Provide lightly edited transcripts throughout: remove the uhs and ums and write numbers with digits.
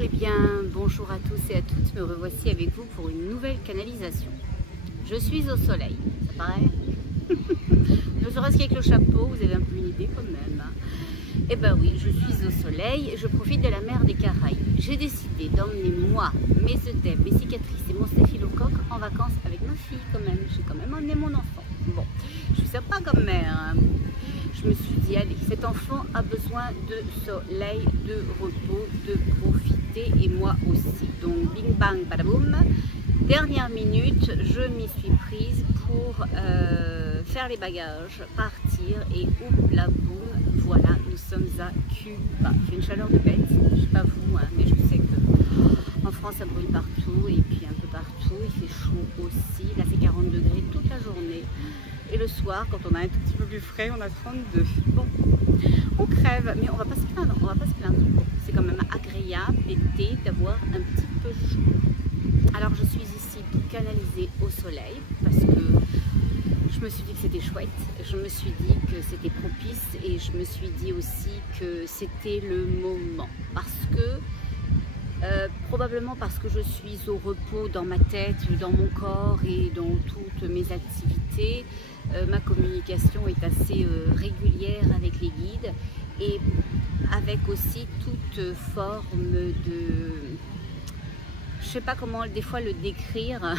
Eh bien, bonjour à tous et à toutes, me revoici avec vous pour une nouvelle canalisation. Je suis au soleil, ça paraît? Ne serait-ce qu'avec le chapeau, vous avez un peu une idée quand même. Eh ben oui, je suis au soleil, je profite de la mer des Caraïbes. J'ai décidé d'emmener moi, mes œdèmes, mes cicatrices et mon staphylocoque en vacances avec ma fille quand même. J'ai quand même emmené mon enfant. Bon, je suis sympa comme mère, hein. Je me suis dit, allez, cet enfant a besoin de soleil, de repos, de profiter, et moi aussi. Donc, bing bang, badaboum. Dernière minute, je m'y suis prise pour faire les bagages, partir, et oup la boum, voilà, nous sommes à Cuba. Il fait une chaleur de bête, je sais pas vous, hein, mais je sais que en France ça brûle partout, et puis un peu partout, il fait chaud aussi. Là c'est 40 degrés toute la journée. Et le soir, quand on a un tout petit peu plus frais, on a 32. Bon, on crève, mais on va pas se plaindre, on va pas se plaindre. C'est quand même agréable l'été d'avoir un petit peu chaud. Alors je suis ici pour canaliser au soleil, parce que je me suis dit que c'était chouette, je me suis dit que c'était propice, et je me suis dit aussi que c'était le moment. Parce que, probablement parce que je suis au repos dans ma tête, dans mon corps et dans toutes mes activités, ma communication est assez régulière avec les guides, et avec aussi toute forme de... je sais pas comment des fois le décrire.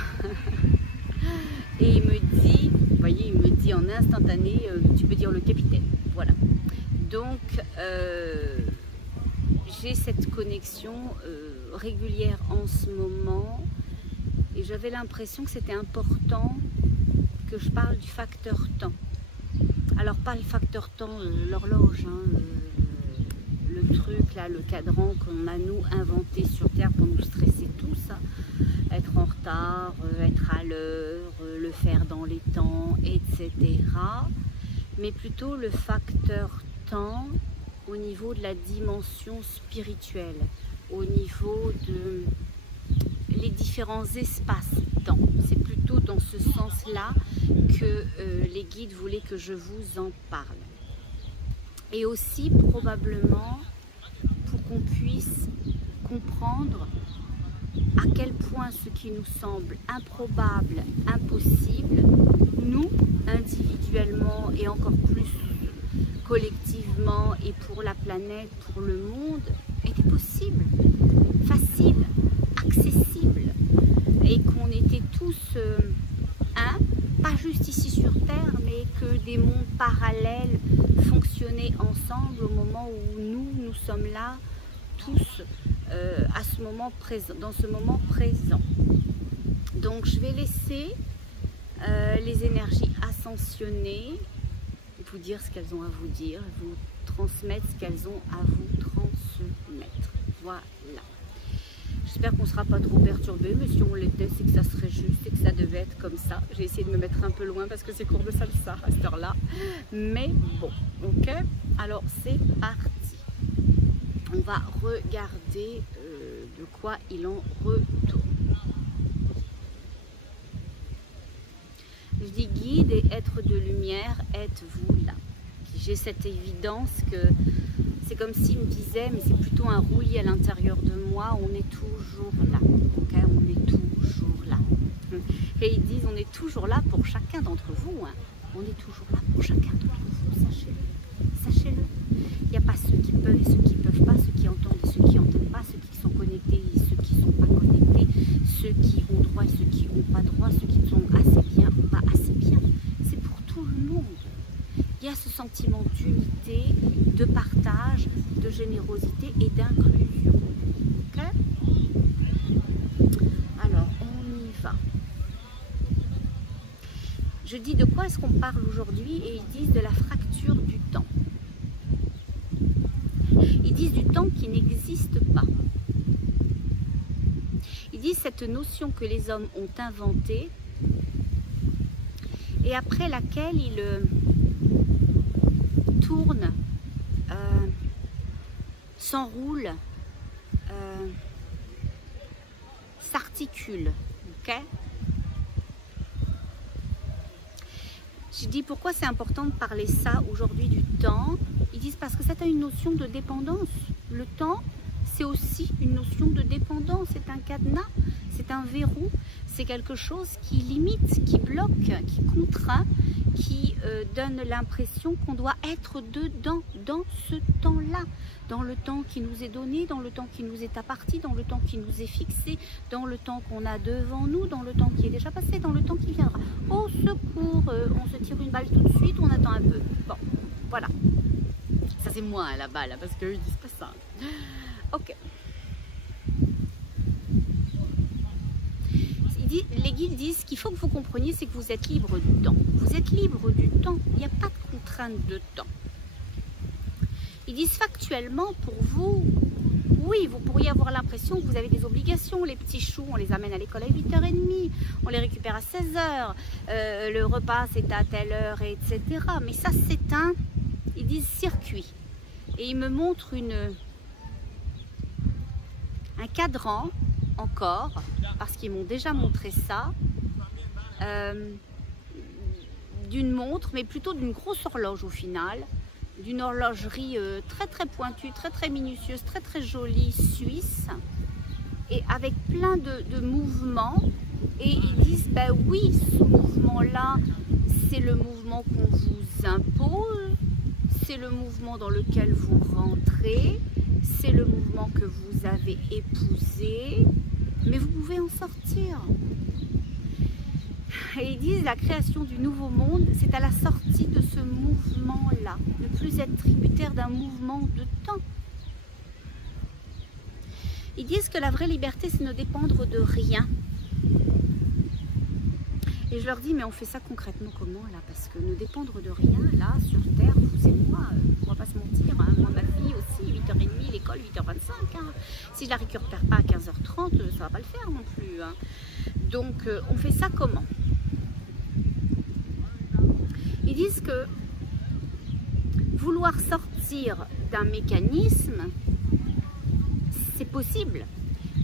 Et il me dit, vous voyez, il me dit en instantané, tu peux dire le capitaine, voilà. Donc j'ai cette connexion régulière en ce moment, et j'avais l'impression que c'était important que je parle du facteur temps. Alors pas le facteur temps, l'horloge, hein, le truc là, le cadran qu'on a nous inventé sur Terre pour nous stresser tous, hein. Être en retard, être à l'heure, le faire dans les temps, etc. Mais plutôt le facteur temps au niveau de la dimension spirituelle, au niveau de les différents espaces-temps. C'est plutôt dans ce sens-là que les guides voulaient que je vous en parle. Et aussi probablement pour qu'on puisse comprendre à quel point ce qui nous semble improbable, impossible, nous, individuellement et encore plus collectivement et pour la planète, pour le monde, était possible, facile, accessible, et qu'on était tous pas juste ici sur Terre, mais que des mondes parallèles fonctionnaient ensemble au moment où nous sommes là, tous à ce moment présent, dans ce moment présent. Donc je vais laisser les énergies ascensionner, vous dire ce qu'elles ont à vous dire, vous transmettre ce qu'elles ont à vous transmettre. Voilà. J'espère qu'on ne sera pas trop perturbé, mais si on l'était, c'est que ça serait juste, c'est que ça devait être comme ça. J'ai essayé de me mettre un peu loin parce que c'est cours de salsa à cette heure-là. Mais bon, ok. Alors c'est parti. On va regarder de quoi il en retourne. Je dis guide et être de lumière, êtes-vous là? J'ai cette évidence que c'est comme s'il me disait, mais c'est plutôt un roulis à l'intérieur de moi, on est toujours là, ok? On est toujours là. Et ils disent, on est toujours là pour chacun d'entre vous, hein. On est toujours là pour chacun d'entre vous, sachez-le, sachez-le. Il n'y a pas ceux qui peuvent et ceux qui ne peuvent pas, ceux qui entendent et ceux qui n'entendent pas, ceux qui sont connectés et ceux qui ne sont pas connectés, ceux qui ont droit et ceux qui n'ont pas droit, ceux qui sont assez bien ou pas assez bien. C'est pour tout le monde. Il y a ce sentiment d'unité, de partage, de générosité et d'inclusion. Ok? Alors, on y va. Je dis de quoi est-ce qu'on parle aujourd'hui, et ils disent de la fracture du temps. Ils disent du temps qui n'existe pas. Ils disent cette notion que les hommes ont inventée et après laquelle ils tournent, s'enroulent, s'articulent. Ok? Je dis pourquoi c'est important de parler ça aujourd'hui du temps. Ils disent parce que c'est une notion de dépendance. Le temps, c'est aussi une notion de dépendance, c'est un cadenas, c'est un verrou, c'est quelque chose qui limite, qui bloque, qui contraint, qui donne l'impression qu'on doit être dedans, dans ce temps-là, dans le temps qui nous est donné, dans le temps qui nous est apparti, dans le temps qui nous est fixé, dans le temps qu'on a devant nous, dans le temps qui est déjà passé, dans le temps qui viendra. Au secours, on se tire une balle tout de suite, on attend un peu. Bon, voilà. Ça c'est moi la balle, parce qu'eux ils disent pas ça. Ok. Les guides disent qu'il faut que vous compreniez, c'est que vous êtes libre du temps. Vous êtes libre du temps, il n'y a pas de contrainte de temps. Ils disent factuellement pour vous, oui, vous pourriez avoir l'impression que vous avez des obligations. Les petits choux, on les amène à l'école à 8h30, on les récupère à 16h, le repas c'est à telle heure, etc. Mais ça c'est un, ils disent circuit. Et ils me montrent un cadran encore, parce qu'ils m'ont déjà montré ça, d'une montre, mais plutôt d'une grosse horloge au final, d'une horlogerie très très pointue, très très minutieuse, très très jolie, suisse, et avec plein de mouvements. Et ils disent, ben oui, ce mouvement-là, c'est le mouvement qu'on vous impose, c'est le mouvement dans lequel vous rentrez, c'est le mouvement que vous avez épousé, mais vous pouvez en sortir. Et ils disent la création du nouveau monde, c'est à la sortie de ce mouvement-là, ne plus être tributaire d'un mouvement de temps. Ils disent que la vraie liberté, c'est ne dépendre de rien. Et je leur dis, mais on fait ça concrètement comment là? Parce que ne dépendre de rien, là, sur Terre, vous et moi, on va pas se mentir, hein, moi, ma fille aussi, 8h30, l'école, 8h25. Hein. Si je la récupère pas à 15h30, ça va pas le faire non plus. Hein. Donc, on fait ça comment? Ils disent que vouloir sortir d'un mécanisme, c'est possible.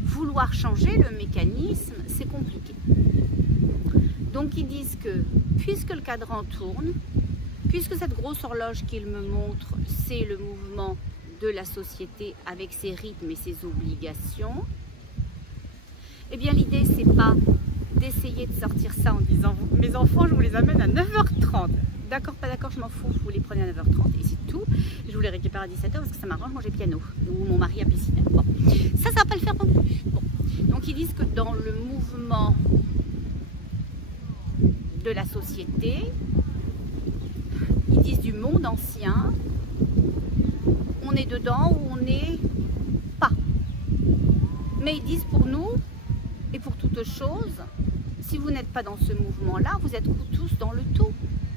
Vouloir changer le mécanisme, c'est compliqué. Donc ils disent que puisque le cadran tourne, puisque cette grosse horloge qu'ils me montrent, c'est le mouvement de la société avec ses rythmes et ses obligations, eh bien l'idée c'est pas d'essayer de sortir ça en disant mes enfants je vous les amène à 9h30. D'accord, pas d'accord, je m'en fous, vous les prenez à 9h30 et c'est tout. Je vous les récupère à 17h parce que ça m'arrange, moi j'ai piano ou mon mari a piscine. Bon, ça va pas le faire non plus. Bon. Donc ils disent que dans le mouvement de la société, ils disent du monde ancien, on est dedans ou on n'est pas. Mais ils disent pour nous et pour toute chose, si vous n'êtes pas dans ce mouvement-là, vous êtes tous dans le tout.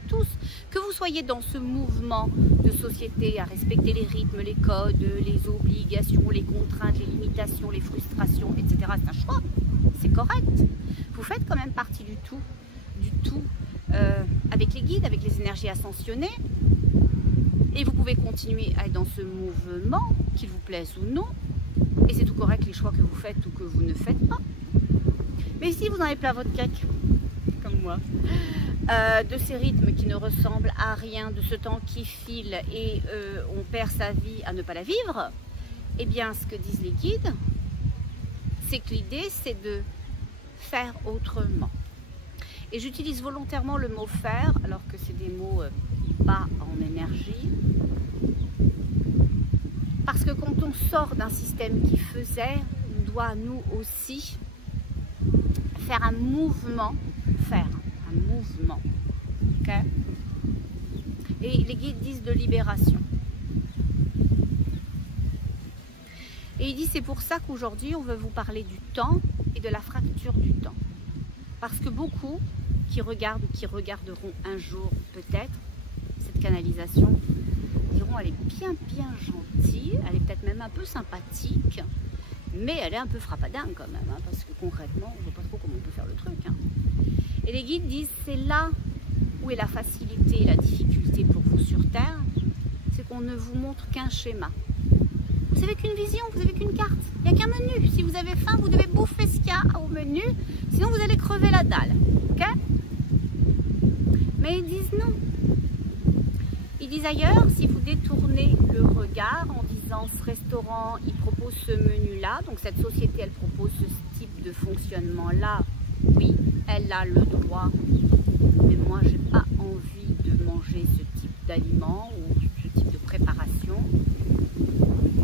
Tous. Que vous soyez dans ce mouvement de société à respecter les rythmes, les codes, les obligations, les contraintes, les limitations, les frustrations, etc. C'est un choix, c'est correct. Vous faites quand même partie du tout avec les guides, avec les énergies ascensionnées. Et vous pouvez continuer à être dans ce mouvement, qu'il vous plaise ou non. Et c'est tout correct les choix que vous faites ou que vous ne faites pas. Mais si vous en avez plein votre cake, comme moi, de ces rythmes qui ne ressemblent à rien, de ce temps qui file et on perd sa vie à ne pas la vivre, eh bien ce que disent les guides, c'est que l'idée c'est de faire autrement. Et j'utilise volontairement le mot faire, alors que c'est des mots bas en énergie, parce que quand on sort d'un système qui faisait, on doit nous aussi faire un mouvement, ok? Et les guides disent de libération. Et il dit c'est pour ça qu'aujourd'hui on veut vous parler du temps et de la fracture du temps. Parce que beaucoup qui regardent ou qui regarderont un jour peut-être cette canalisation diront elle est bien gentille, elle est peut-être même un peu sympathique, mais elle est un peu frappadingue quand même, hein, parce que concrètement on ne voit pas trop comment on peut faire le truc. Hein. Et les guides disent c'est là où est la facilité et la difficulté pour vous sur Terre, c'est qu'on ne vous montre qu'un schéma. Vous n'avez qu'une vision, vous n'avez qu'une carte, il n'y a qu'un menu. Si vous avez faim, vous devez bouffer ce qu'il y a au menu, sinon vous allez crever la dalle. Ok? Mais ils disent non. Ils disent ailleurs, si vous détournez le regard en disant Plaisance Restaurant, ils proposent ce menu-là. Donc cette société, elle propose ce type de fonctionnement-là. Oui, elle a le droit. Mais moi, j'ai pas envie de manger ce type d'aliment ou ce type de préparation.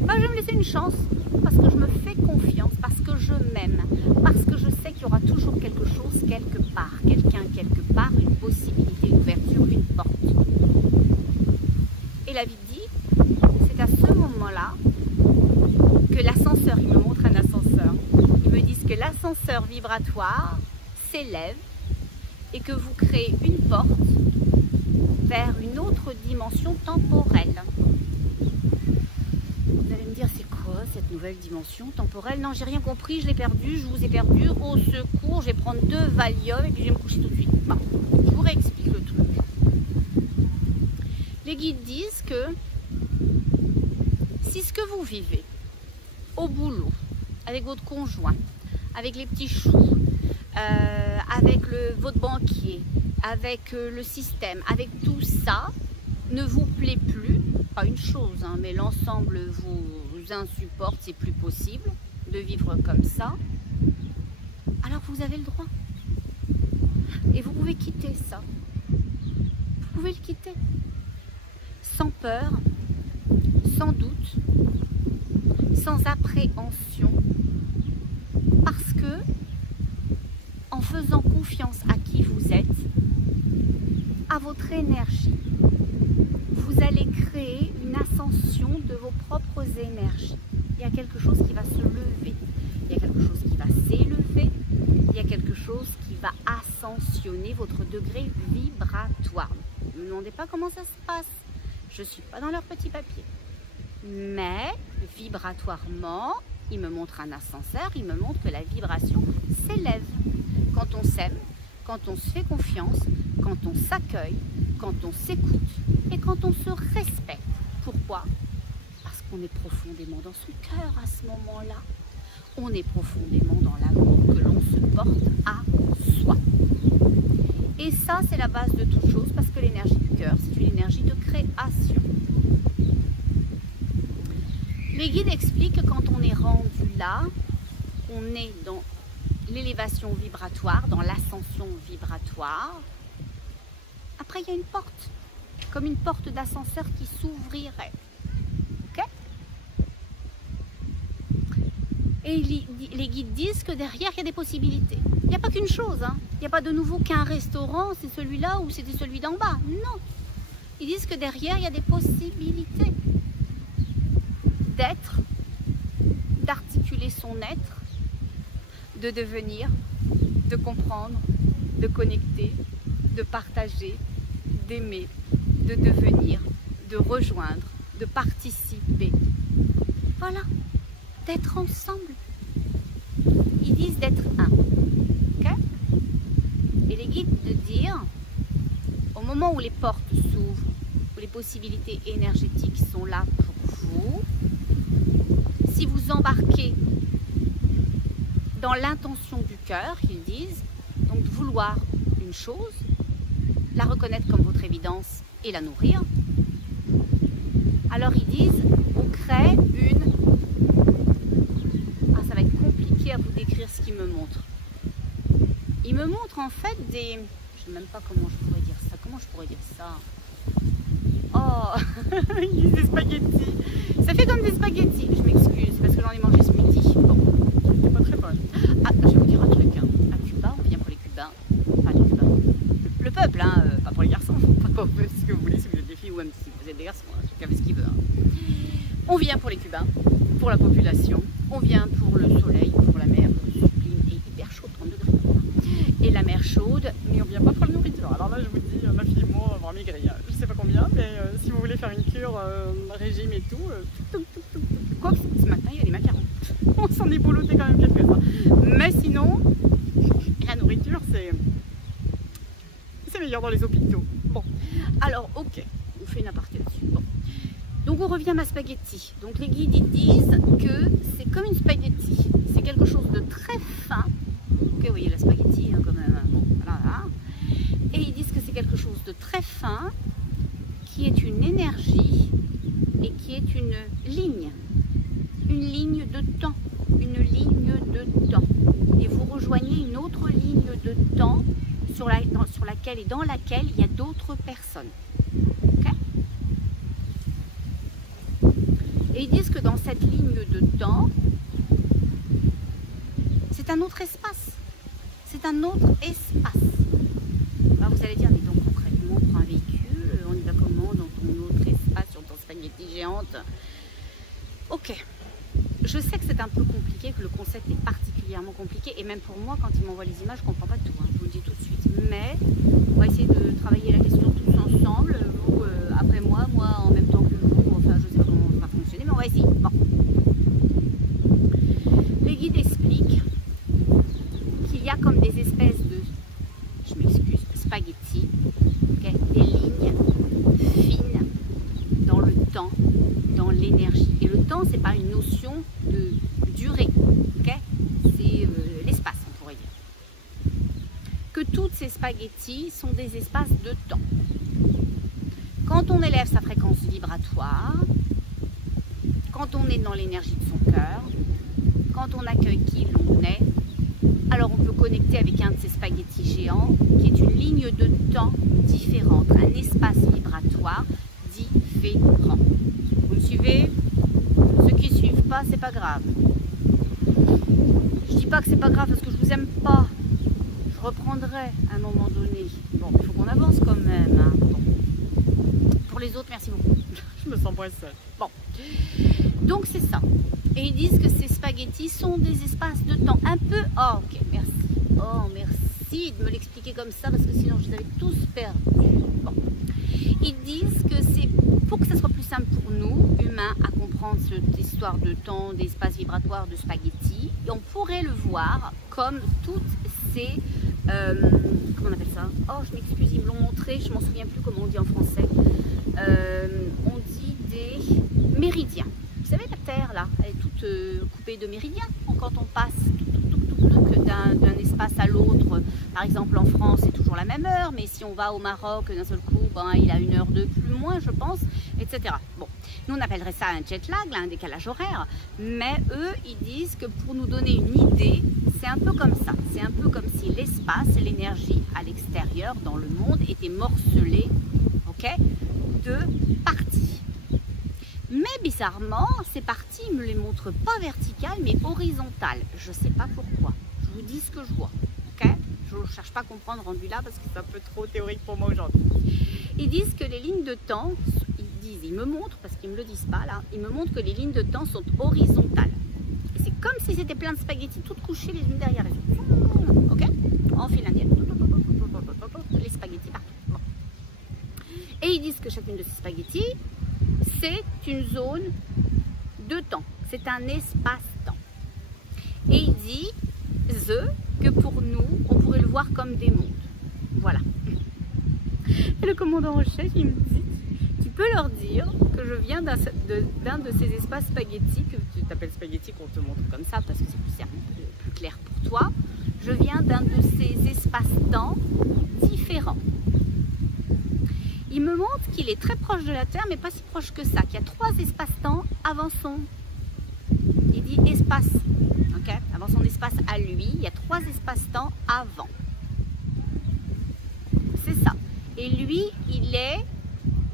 Bah, je vais me laisser une chance parce que je me fais confiance, parce que je m'aime, parce que je sais qu'il y aura toujours quelque chose quelque part, quelqu'un quelque part, une possibilité, une ouverture, une porte. Et la vie dit, c'est à ce moment-là que l'ascenseur, il me montre un ascenseur, ils me disent que l'ascenseur vibratoire s'élève et que vous créez une porte vers une autre dimension temporelle. Vous allez me dire, c'est quoi cette nouvelle dimension temporelle? Non, j'ai rien compris, je l'ai perdu, je vous ai perdu. Au secours, je vais prendre 2 Valium et puis je vais me coucher tout de suite. Bon, je vous réexplique le truc. Les guides disent que si ce que vous vivez au boulot, avec votre conjoint, avec les petits choux, avec votre banquier, avec le système, avec tout ça, ne vous plaît plus, pas une chose, hein, mais l'ensemble vous insupporte, c'est plus possible de vivre comme ça, alors vous avez le droit. Et vous pouvez quitter ça. Vous pouvez le quitter. Sans peur, sans doute, sans appréhension, parce que en faisant confiance à qui vous êtes, à votre énergie, vous allez créer une ascension de vos propres énergies. Il y a quelque chose qui va se lever, il y a quelque chose qui va s'élever, il y a quelque chose qui va ascensionner votre degré vibratoire. Ne me demandez pas comment ça se passe, je ne suis pas dans leur petit papier. Mais vibratoirement, il me montre un ascenseur, il me montre que la vibration s'élève. Quand on s'aime, quand on se fait confiance, quand on s'accueille, quand on s'écoute et quand on se respecte. Pourquoi? Parce qu'on est profondément dans son cœur à ce moment-là. On est profondément dans l'amour que l'on se porte à soi. Et ça, c'est la base de toute chose parce que l'énergie du cœur, c'est une énergie de création. Les guides expliquent que quand on est rendu là, on est dans l'élévation vibratoire, dans l'ascension vibratoire. Après, il y a une porte, comme une porte d'ascenseur qui s'ouvrirait. Ok? Et les guides disent que derrière, il y a des possibilités. Il n'y a pas qu'une chose, hein. Il n'y a pas de nouveau qu'un restaurant, c'est celui-là ou c'était celui d'en bas. Non. Ils disent que derrière, il y a des possibilités d'être, d'articuler son être, de devenir, de comprendre, de connecter, de partager, d'aimer, de devenir, de rejoindre, de participer. Voilà, d'être ensemble. Ils disent d'être un. Okay? Et les guides de dire, au moment où les portes s'ouvrent, où les possibilités énergétiques sont là pour vous, si vous embarquez dans l'intention du cœur, ils disent, donc de vouloir une chose, la reconnaître comme votre évidence et la nourrir, alors ils disent, on crée une... Ah, ça va être compliqué à vous décrire ce qu'ils me montrent. Ils me montrent en fait des... Je ne sais même pas comment je pourrais dire ça. Comment je pourrais dire ça? Oh, des spaghettis. Ça fait comme des spaghettis. Je m'excuse parce que j'en ai mangé ce midi. Bon, c'est pas très bon. Ah, je vais vous dire un truc. Hein. À Cuba, on vient pour les Cubains. Pas les Cubains. Le peuple, hein, pas pour les garçons. Pas ce que vous voulez si vous êtes des filles ou même si vous êtes des garçons. Hein, chacun fait ce qu'il veut. Hein. On vient pour les Cubains, pour la population. On vient pour le soleil, pour la mer, pour le sublime et hyper chaud, 30 degrés. Et la mer chaude, mais on vient pas pour la nourriture. Alors là, je vous dis, ma fille et moi, on va avoir maigri. Je sais pas combien, mais si vous voulez faire une cure, régime et tout, quoi que ce matin, il y a des macarons. On s'en est bouloté quand même quelques-uns. Mais sinon, la nourriture, c'est meilleur dans les hôpitaux. Bon, alors, ok, on fait une aparté là-dessus. Bon. Donc on revient à ma spaghetti. Donc les guides ils disent que c'est comme une spaghetti. C'est quelque chose de très fin. Ok, vous voyez la spaghetti hein, quand même. Bon, voilà, voilà. Et ils disent que c'est quelque chose de très fin, qui est une énergie et qui est une ligne. d'autres lignes de temps sur laquelle et dans laquelle il y a d'autres personnes. Okay? Et ils disent que dans cette ligne de temps, c'est un autre espace. C'est un autre espace. Alors vous allez dire, mais donc concrètement, on prend un véhicule, on y va comment dans ton autre espace, sur ton spaghetti géante? Ok. Je sais que c'est un peu compliqué, que le concept est particulièrement compliqué, et même pour moi, quand il m'envoie les images, je ne comprends pas tout, hein, je vous le dis tout de suite. Mais on va essayer de travailler la question tous ensemble, vous après moi en même temps que vous, enfin je ne sais pas comment ça va fonctionner, mais on va essayer. Bon. Les guides expliquent qu'il y a comme des espèces de, je m'excuse, spaghettis, okay, des lignes fines dans le temps, dans l'énergie. Et le temps, c'est pas une notion de durée, okay, c'est l'espace, on pourrait dire. Que toutes ces spaghettis sont des espaces de temps. Quand on élève sa fréquence vibratoire, quand on est dans l'énergie de son cœur, quand on accueille qui l'on est, alors on peut connecter avec un de ces spaghettis géants qui est une ligne de temps différente, un espace vibratoire différent. Vous me suivez? Ceux qui ne suivent pas, c'est pas grave. Je dis pas que c'est pas grave parce que je vous aime pas. Je reprendrai à un moment donné. Bon, il faut qu'on avance quand même. Hein. Bon. Pour les autres, merci beaucoup. Je me sens moins seule. Bon. Donc c'est ça. Et ils disent que ces spaghettis sont des espaces de temps un peu... Oh, ok, merci. Oh, merci de me l'expliquer comme ça parce que sinon je les avais tous perdus. Bon. Ils disent que c'est pour que ça soit plus simple pour nous, humains, à comprendre cette histoire de temps, d'espace vibratoire, de spaghettis. Et on pourrait le voir comme toutes ces... comment on appelle ça? Oh, je m'excuse, ils me l'ont montré, je m'en souviens plus comment on dit en français. On dit des méridiens. Vous savez, la Terre, là, elle est toute coupée de méridiens. Quand on passe d'un espace à l'autre, par exemple en France, c'est toujours la même heure, mais si on va au Maroc, d'un seul coup, ben, il a 1 heure de plus moins, je pense, etc. Bon, nous, on appellerait ça un jet lag, là, un décalage horaire, mais eux, ils disent que pour nous donner une idée, c'est un peu comme ça. C'est un peu comme si l'espace, l'énergie à l'extérieur, dans le monde, était morcelé, ok, de parties. Mais bizarrement, ces parties ne me les montrent pas verticales, mais horizontales. Je ne sais pas pourquoi. Je vous dis ce que je vois. Okay, je ne cherche pas à comprendre rendu là parce que c'est un peu trop théorique pour moi aujourd'hui. Ils disent que les lignes de temps, ils me montrent, parce qu'ils ne me le disent pas là, ils me montrent que les lignes de temps sont horizontales. Et c'est comme si c'était plein de spaghettis toutes couchées les unes derrière les autres. Ok, en file indienne. Les spaghettis partout. Bon. Et ils disent que chacune de ces spaghettis, c'est une zone de temps, c'est un espace-temps. Et ils disent que pour nous, on pourrait le voir comme des mondes. Voilà. Et le commandant en chef, il me dit, tu peux leur dire que je viens d'un de ces espaces spaghettis, que tu t'appelles spaghetti qu'on te montre comme ça, parce que c'est plus clair pour toi. Je viens d'un de ces espaces-temps différents. Il me montre qu'il est très proche de la Terre, mais pas si proche que ça, qu'il y a 3 espaces-temps avant son... Il dit espace, ok, avant son espace à lui, il y a 3 espaces-temps avant. C'est ça. Et lui, il est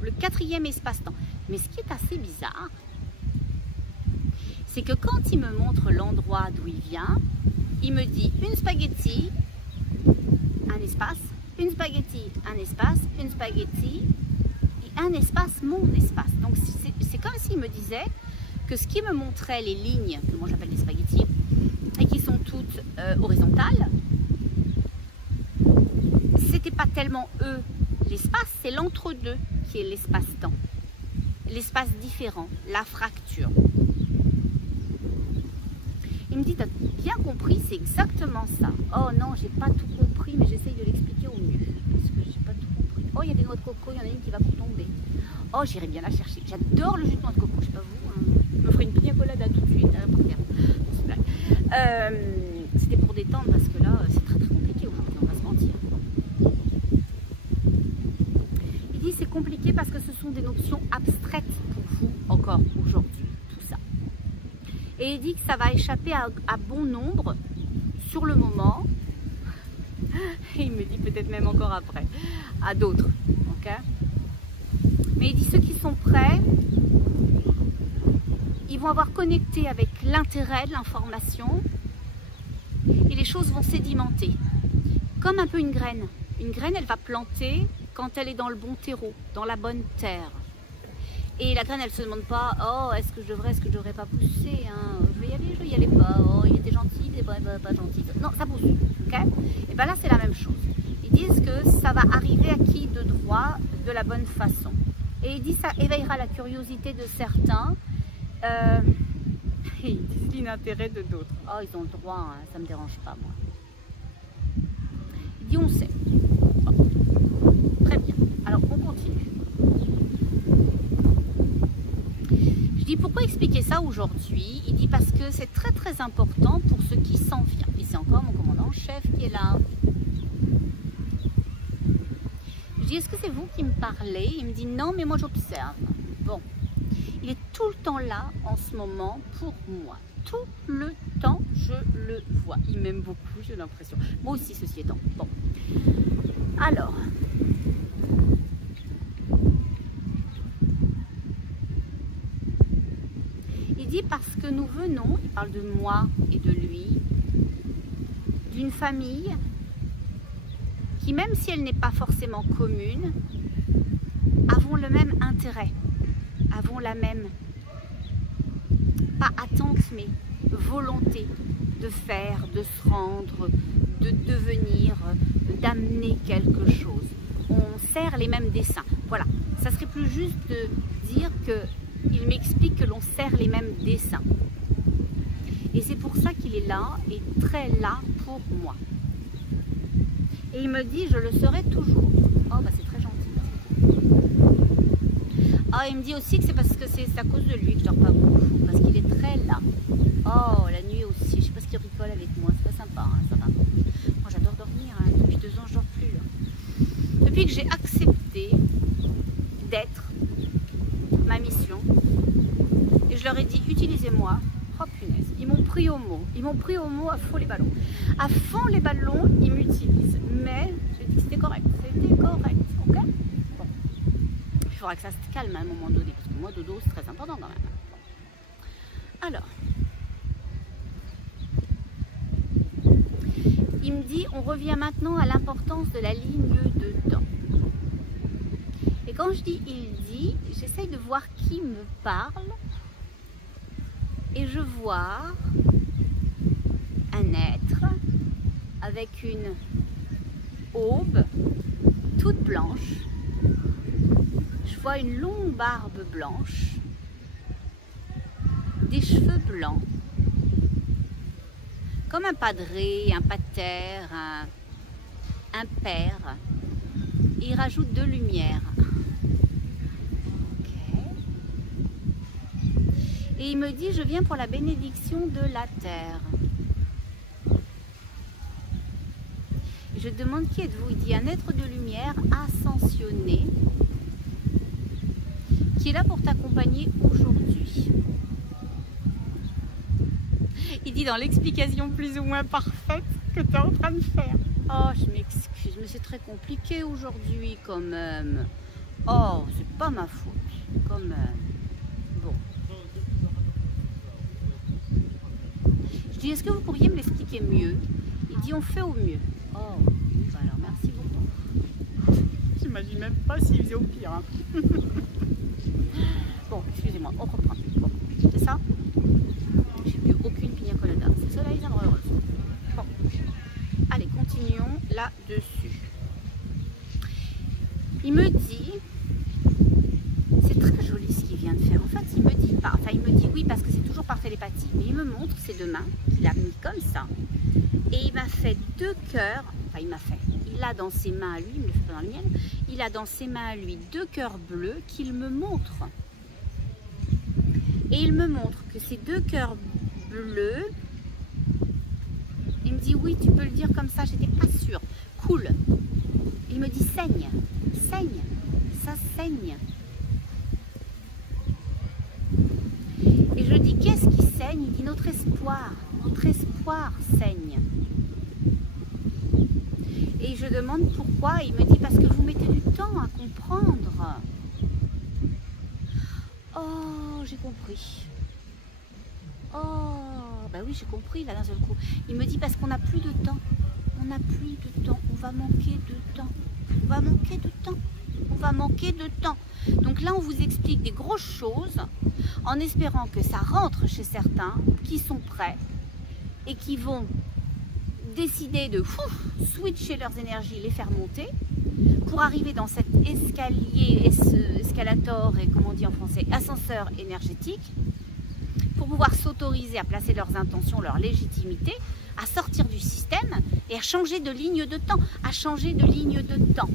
le 4e espace-temps. Mais ce qui est assez bizarre, c'est que quand il me montre l'endroit d'où il vient, il me dit une spaghetti, un espace, une spaghetti, un espace, une spaghetti, et un espace, mon espace. Donc c'est comme s'il me disait que ce qui me montrait les lignes, que moi j'appelle des spaghettis, et qui sont toutes horizontales, c'était pas tellement eux l'espace, c'est l'entre-deux qui est l'espace-temps. L'espace différent, la fracture. Il me dit, t'as bien compris, c'est exactement ça. Oh non, j'ai pas tout compris, mais j'essaye de l'expliquer au mieux. Parce que j'ai pas tout compris. Oh, il y a des noix de coco, il y en a une qui va tomber. Oh, j'irai bien la chercher. J'adore le jus de noix de coco, je sais pas vous. Hein. Je me ferai une pina colada tout de suite, par terre. C'était pour détendre parce que là, c'est très compliqué aujourd'hui, on va se mentir. Il dit, c'est compliqué parce que ce sont des notions abstraites pour vous encore aujourd'hui. Et il dit que ça va échapper à bon nombre sur le moment, Et il me dit peut-être même encore après, à d'autres. Okay, mais il dit ceux qui sont prêts, ils vont avoir connecté avec l'intérêt de l'information et les choses vont sédimenter. Comme un peu une graine. Une graine, elle va planter quand elle est dans le bon terreau, dans la bonne terre. Et la graine, elle ne se demande pas, oh, est-ce que je devrais pas pousser, hein? Je vais y aller pas, oh, il était gentil, il était pas gentil. Non, ça pousse, ok? Et bien là, c'est la même chose. Ils disent que ça va arriver à qui de droit, de la bonne façon. Et ils disent ça éveillera la curiosité de certains, et ils disent l'inintérêt de d'autres. Oh, ils ont le droit, hein, ça ne me dérange pas, moi. Il dit, on sait. Bon. Très bien. Alors, on continue. Je dis, pourquoi expliquer ça aujourd'hui? Il dit, parce que c'est très très important pour ce qui s'en vient. Et c'est encore mon commandant en chef qui est là. Je dis, est-ce que c'est vous qui me parlez? Il me dit, non, mais moi j'observe. Bon, il est tout le temps là en ce moment pour moi. Tout le temps, je le vois. Il m'aime beaucoup, j'ai l'impression. Moi aussi, ceci étant. Bon. Alors. Il dit parce que nous venons, il parle de moi et de lui, d'une famille qui, même si elle n'est pas forcément commune, avons le même intérêt, avons la même, pas attente, mais volonté de faire, de se rendre, de devenir, d'amener quelque chose. On sert les mêmes desseins. Voilà, ça serait plus juste de dire qu'il m'explique que l'on sert les mêmes desseins. Et c'est pour ça qu'il est là, et très là pour moi. Et il me dit, je le serai toujours. Oh, bah c'est très gentil. Ah, il me dit aussi que c'est parce que c'est à cause de lui que je dors pas beaucoup, parce qu'il est très là. Oh, la nuit aussi, je sais pas ce qu'il rigole avec moi, c'est pas sympa, hein, ça va. Moi j'adore dormir, hein. Depuis 2 ans je dors plus. Là. Depuis que j'ai accepté d'être ma mission, et je leur ai dit, utilisez-moi. Oh punaise, ils m'ont pris au mot. Ils m'ont pris au mot à fond les ballons. À fond les ballons, ils m'utilisent. Mais j'ai dit que c'était correct. C'était correct, ok? Bon. Il faudra que ça se calme à un moment donné, parce que moi, dodo, c'est très important quand même. Bon. Alors. Il me dit, on revient maintenant à l'importance de la ligne de temps. Et quand je dis il dit, j'essaye de voir qui me parle. Et je vois un être avec une aube toute blanche. Je vois une longue barbe blanche, des cheveux blancs, comme un padré, un pater, un père. Et il rajoute de lumière. Et il me dit, je viens pour la bénédiction de la terre. Je demande, qui êtes-vous? Il dit, un être de lumière ascensionné qui est là pour t'accompagner aujourd'hui. Il dit dans l'explication plus ou moins parfaite que tu es en train de faire. Oh, je m'excuse, mais c'est très compliqué aujourd'hui quand même. Oh, c'est pas ma faute, quand même. Bon. Je dis, est-ce que vous pourriez me l'expliquer mieux? Il dit, on fait au mieux. Oh, alors merci beaucoup. J'imagine même pas s'il faisait au pire. Hein. Bon, excusez-moi, on reprend. Bon, c'est ça? J'ai plus aucune pina colada. C'est cela, il viendra heureuse. Bon, allez, continuons là-dessus. Il me dit, c'est très joli ce qu'il vient de faire. En fait, il me dit pas, enfin, il me dit oui parce que c'est toujours par télépathie, mais il me montre ses 2 mains qu'il a mis comme ça. Et il m'a fait 2 cœurs, enfin, il a dans ses mains à lui, il me le fait pas dans les miennes, il a dans ses mains à lui 2 cœurs bleus qu'il me montre. Et il me montre que ces 2 cœurs bleus, il me dit oui, tu peux le dire comme ça, j'étais pas sûre. Cool. Il me dit saigne, saigne, ça saigne. Et je dis qu'est-ce qui saigne? Il dit notre espoir saigne. Et je demande pourquoi. Il me dit parce que vous mettez du temps à comprendre. Oh, j'ai compris. Oh, bah oui, j'ai compris là d'un seul coup. Il me dit parce qu'on n'a plus de temps. On n'a plus de temps. On va manquer de temps. On va manquer de temps. On va manquer de temps. Donc là, on vous explique des grosses choses en espérant que ça rentre chez certains qui sont prêts et qui vont décider de switcher leurs énergies, les faire monter pour arriver dans cet escalier, escalator et comment on dit en français, ascenseur énergétique, pour pouvoir s'autoriser à placer leurs intentions, leur légitimité, à sortir du système et à changer de ligne de temps, à changer de ligne de temps.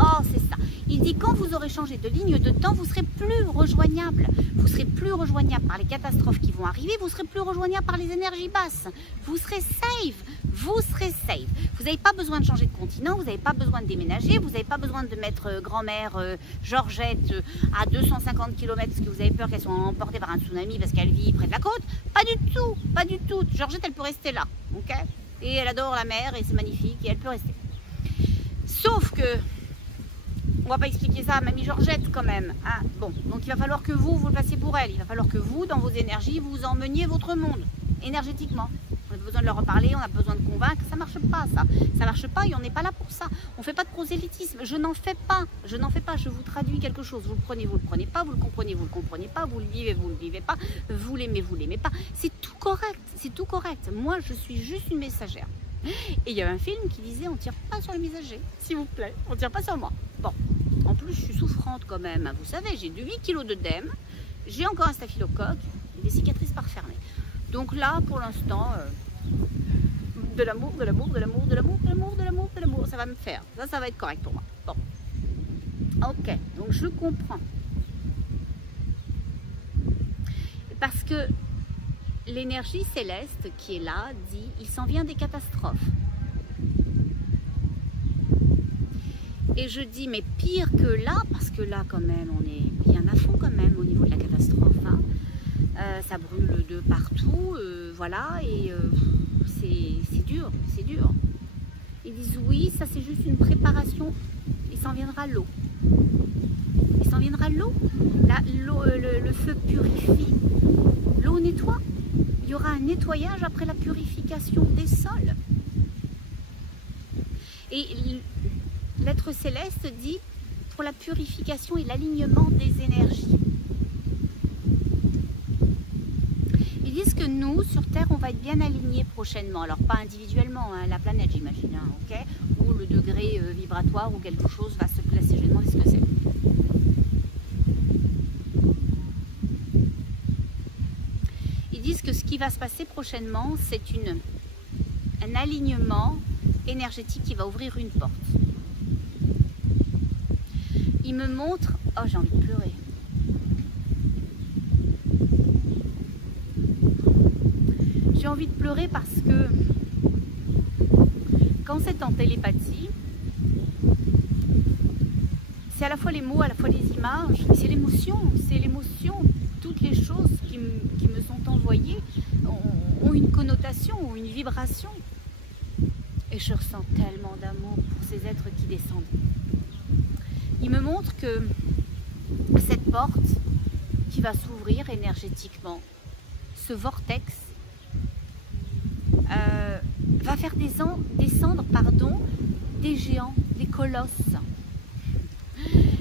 Oh, c'est ça. Il dit quand vous aurez changé de ligne de temps, vous serez plus rejoignable. Vous serez plus rejoignable par les catastrophes qui vont arriver, vous serez plus rejoignable par les énergies basses. Vous serez safe. Vous serez safe. Vous n'avez pas besoin de changer de continent, vous n'avez pas besoin de déménager, vous n'avez pas besoin de mettre grand-mère Georgette à 250 km parce que vous avez peur qu'elle soit emportée par un tsunami parce qu'elle vit près de la côte. Pas du tout, pas du tout. Georgette, elle peut rester là, ok? Et elle adore la mer et c'est magnifique et elle peut rester. Sauf que, on va pas expliquer ça à mamie Georgette quand même. Hein? Bon, donc il va falloir que vous le fassiez pour elle. Il va falloir que vous, dans vos énergies, vous emmeniez votre monde énergétiquement. On n'a pas besoin de leur reparler, on n'a pas besoin de convaincre, ça marche pas ça. Ça marche pas et on n'est pas là pour ça. On fait pas de prosélytisme, je n'en fais pas. Je n'en fais pas, je vous traduis quelque chose. Vous le prenez, vous le prenez pas, vous le comprenez, vous le comprenez pas, vous le vivez, vous le vivez pas, vous l'aimez, vous l'aimez pas. C'est tout correct, c'est tout correct. Moi, je suis juste une messagère. Et il y a un film qui disait on tire pas sur les messagers, s'il vous plaît, on tire pas sur moi. Bon, en plus je suis souffrante quand même, vous savez, j'ai 8 kilos d'œdème, j'ai encore un staphylocoque, des cicatrices par fermées. Donc là, pour l'instant, de l'amour, de l'amour, de l'amour, de l'amour, de l'amour, de l'amour, de l'amour, ça va me faire, ça va être correct pour moi. Bon, ok, donc je comprends. Parce que l'énergie céleste qui est là dit il s'en vient des catastrophes. Et je dis mais pire que là, parce que là quand même on est bien à fond quand même au niveau de la catastrophe. Hein. Ça brûle de partout, voilà, et c'est dur, c'est dur. Ils disent oui, ça c'est juste une préparation, il s'en viendra l'eau. Il s'en viendra l'eau, le feu purifie, l'eau nettoie. Il y aura un nettoyage après la purification des sols. Et l'être céleste dit pour la purification et l'alignement des énergies. Ils disent que nous, sur Terre, on va être bien alignés prochainement. Alors pas individuellement, hein, la planète j'imagine, hein, ok, où le degré vibratoire ou quelque chose va se placer. Je vais demander ce que c'est. Ils disent que ce qui va se passer prochainement, c'est un alignement énergétique qui va ouvrir une porte. Il me montre... Oh, j'ai envie de pleurer. J'ai envie de pleurer parce que quand c'est en télépathie, c'est à la fois les mots, à la fois les images, c'est l'émotion, toutes les choses qui me sont envoyées ont une connotation, ont une vibration. Et je ressens tellement d'amour pour ces êtres qui descendent. Il me montre que cette porte qui va s'ouvrir énergétiquement, ce vortex, va faire descendre des géants, des colosses.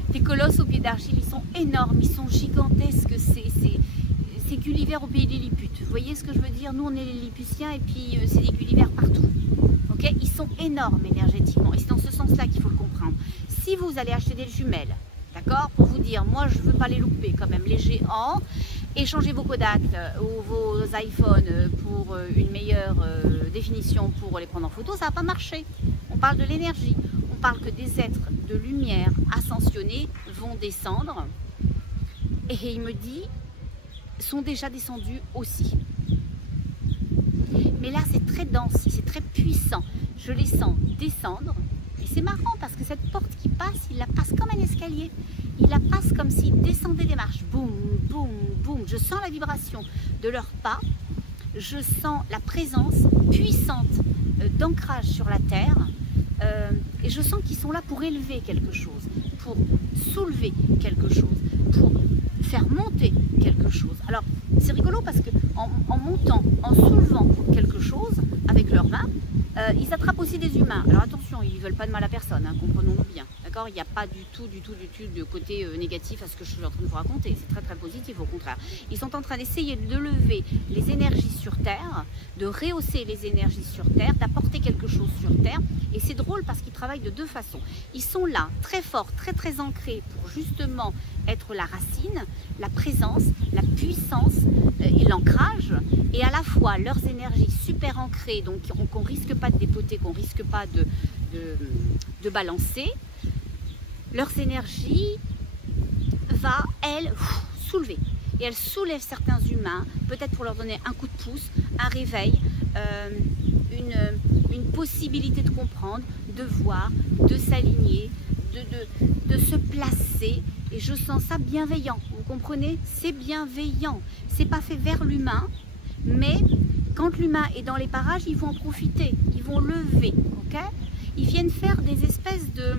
Des colosses au pied d'argile, ils sont énormes, ils sont gigantesques, c'est Gulliver au pays des Lilliputes. Vous voyez ce que je veux dire? Nous on est les Lilliputiens et puis c'est des Gulliver partout. Okay, ils sont énormes énergétiquement et c'est dans ce sens-là qu'il faut le comprendre. Si vous allez acheter des jumelles, d'accord, pour vous dire, moi je ne veux pas les louper quand même, les géants, échangez vos Kodak ou vos iPhones pour une meilleure définition pour les prendre en photo, ça ne va pas marcher. On parle de l'énergie, on parle que des êtres de lumière ascensionnés vont descendre et il me dit, sont déjà descendus aussi. Mais là c'est très dense, c'est très puissant, je les sens descendre. Et c'est marrant parce que cette porte qui passe, il la passe comme un escalier. Il la passe comme s'il descendait des marches. Boum, boum, boum. Je sens la vibration de leurs pas. Je sens la présence puissante d'ancrage sur la terre. et je sens qu'ils sont là pour élever quelque chose, pour soulever quelque chose, pour faire monter quelque chose. Alors c'est rigolo parce que en montant, en soulevant quelque chose avec leurs mains, ils attrapent aussi des humains. Alors attention, ils ne veulent pas de mal à personne, hein, comprenons-nous bien. D'accord? Il n'y a pas du tout de côté négatif à ce que je suis en train de vous raconter. C'est très très positif, au contraire. Ils sont en train d'essayer de lever les énergies sur Terre, de rehausser les énergies sur Terre, d'apporter quelque chose sur Terre. Et c'est drôle parce qu'ils travaillent de deux façons. Ils sont là, très forts, très très ancrés pour justement être la racine, la présence, la puissance et l'ancrage. Et à la fois leurs énergies super ancrées, donc qu'on ne risque pas de dépoter, qu'on ne risque pas de balancer, leurs énergies va, elle, soulever. Et elle soulève certains humains, peut-être pour leur donner un coup de pouce, un réveil, une possibilité de comprendre, de voir, de s'aligner, de se placer. Et je sens ça bienveillant, vous comprenez? C'est bienveillant. C'est pas fait vers l'humain, mais quand l'humain est dans les parages, ils vont en profiter, ils vont lever, ok? Ils viennent faire des espèces de...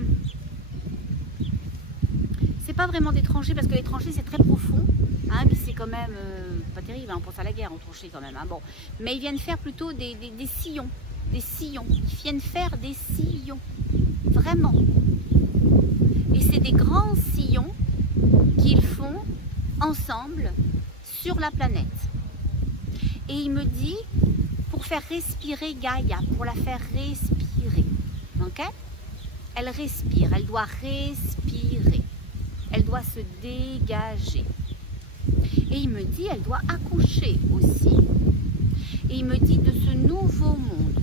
C'est pas vraiment des tranchées, parce que les tranchées c'est très profond, hein, puis c'est quand même pas terrible, hein, on pense à la guerre en tranchée quand même, hein, bon. Mais ils viennent faire plutôt des sillons, ils viennent faire des sillons, vraiment. Et c'est des grands sillons qu'ils font ensemble sur la planète. Et il me dit, pour faire respirer Gaïa, pour la faire respirer, ok? Elle respire, elle doit respirer, elle doit se dégager. Et il me dit, elle doit accoucher aussi. Et il me dit de ce nouveau monde.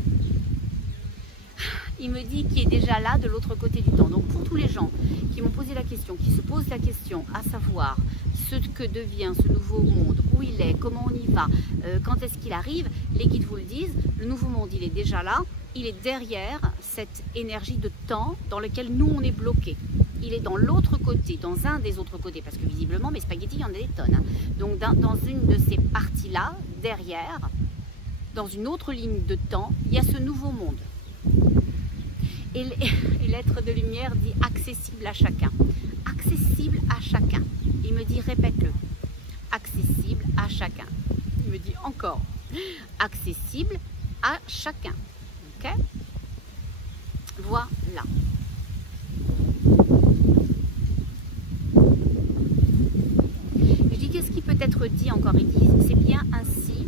Il me dit qu'il est déjà là de l'autre côté du temps. Donc pour tous les gens qui m'ont posé la question, qui se posent la question, à savoir ce que devient ce nouveau monde, où il est, comment on y va, quand est-ce qu'il arrive, les guides vous le disent, le nouveau monde il est déjà là, il est derrière cette énergie de temps dans lequel nous on est bloqué. Il est dans l'autre côté, dans un des autres côtés, parce que visiblement mes spaghettis il y en a des tonnes. Hein. Donc dans une de ces parties-là, derrière, dans une autre ligne de temps, il y a ce nouveau monde. Et l'être de lumière dit accessible à chacun. Accessible à chacun. Il me dit répète-le. Accessible à chacun. Il me dit encore. Accessible à chacun. Ok? Voilà. Je dis qu'est-ce qui peut être dit encore? Il dit c'est bien ainsi,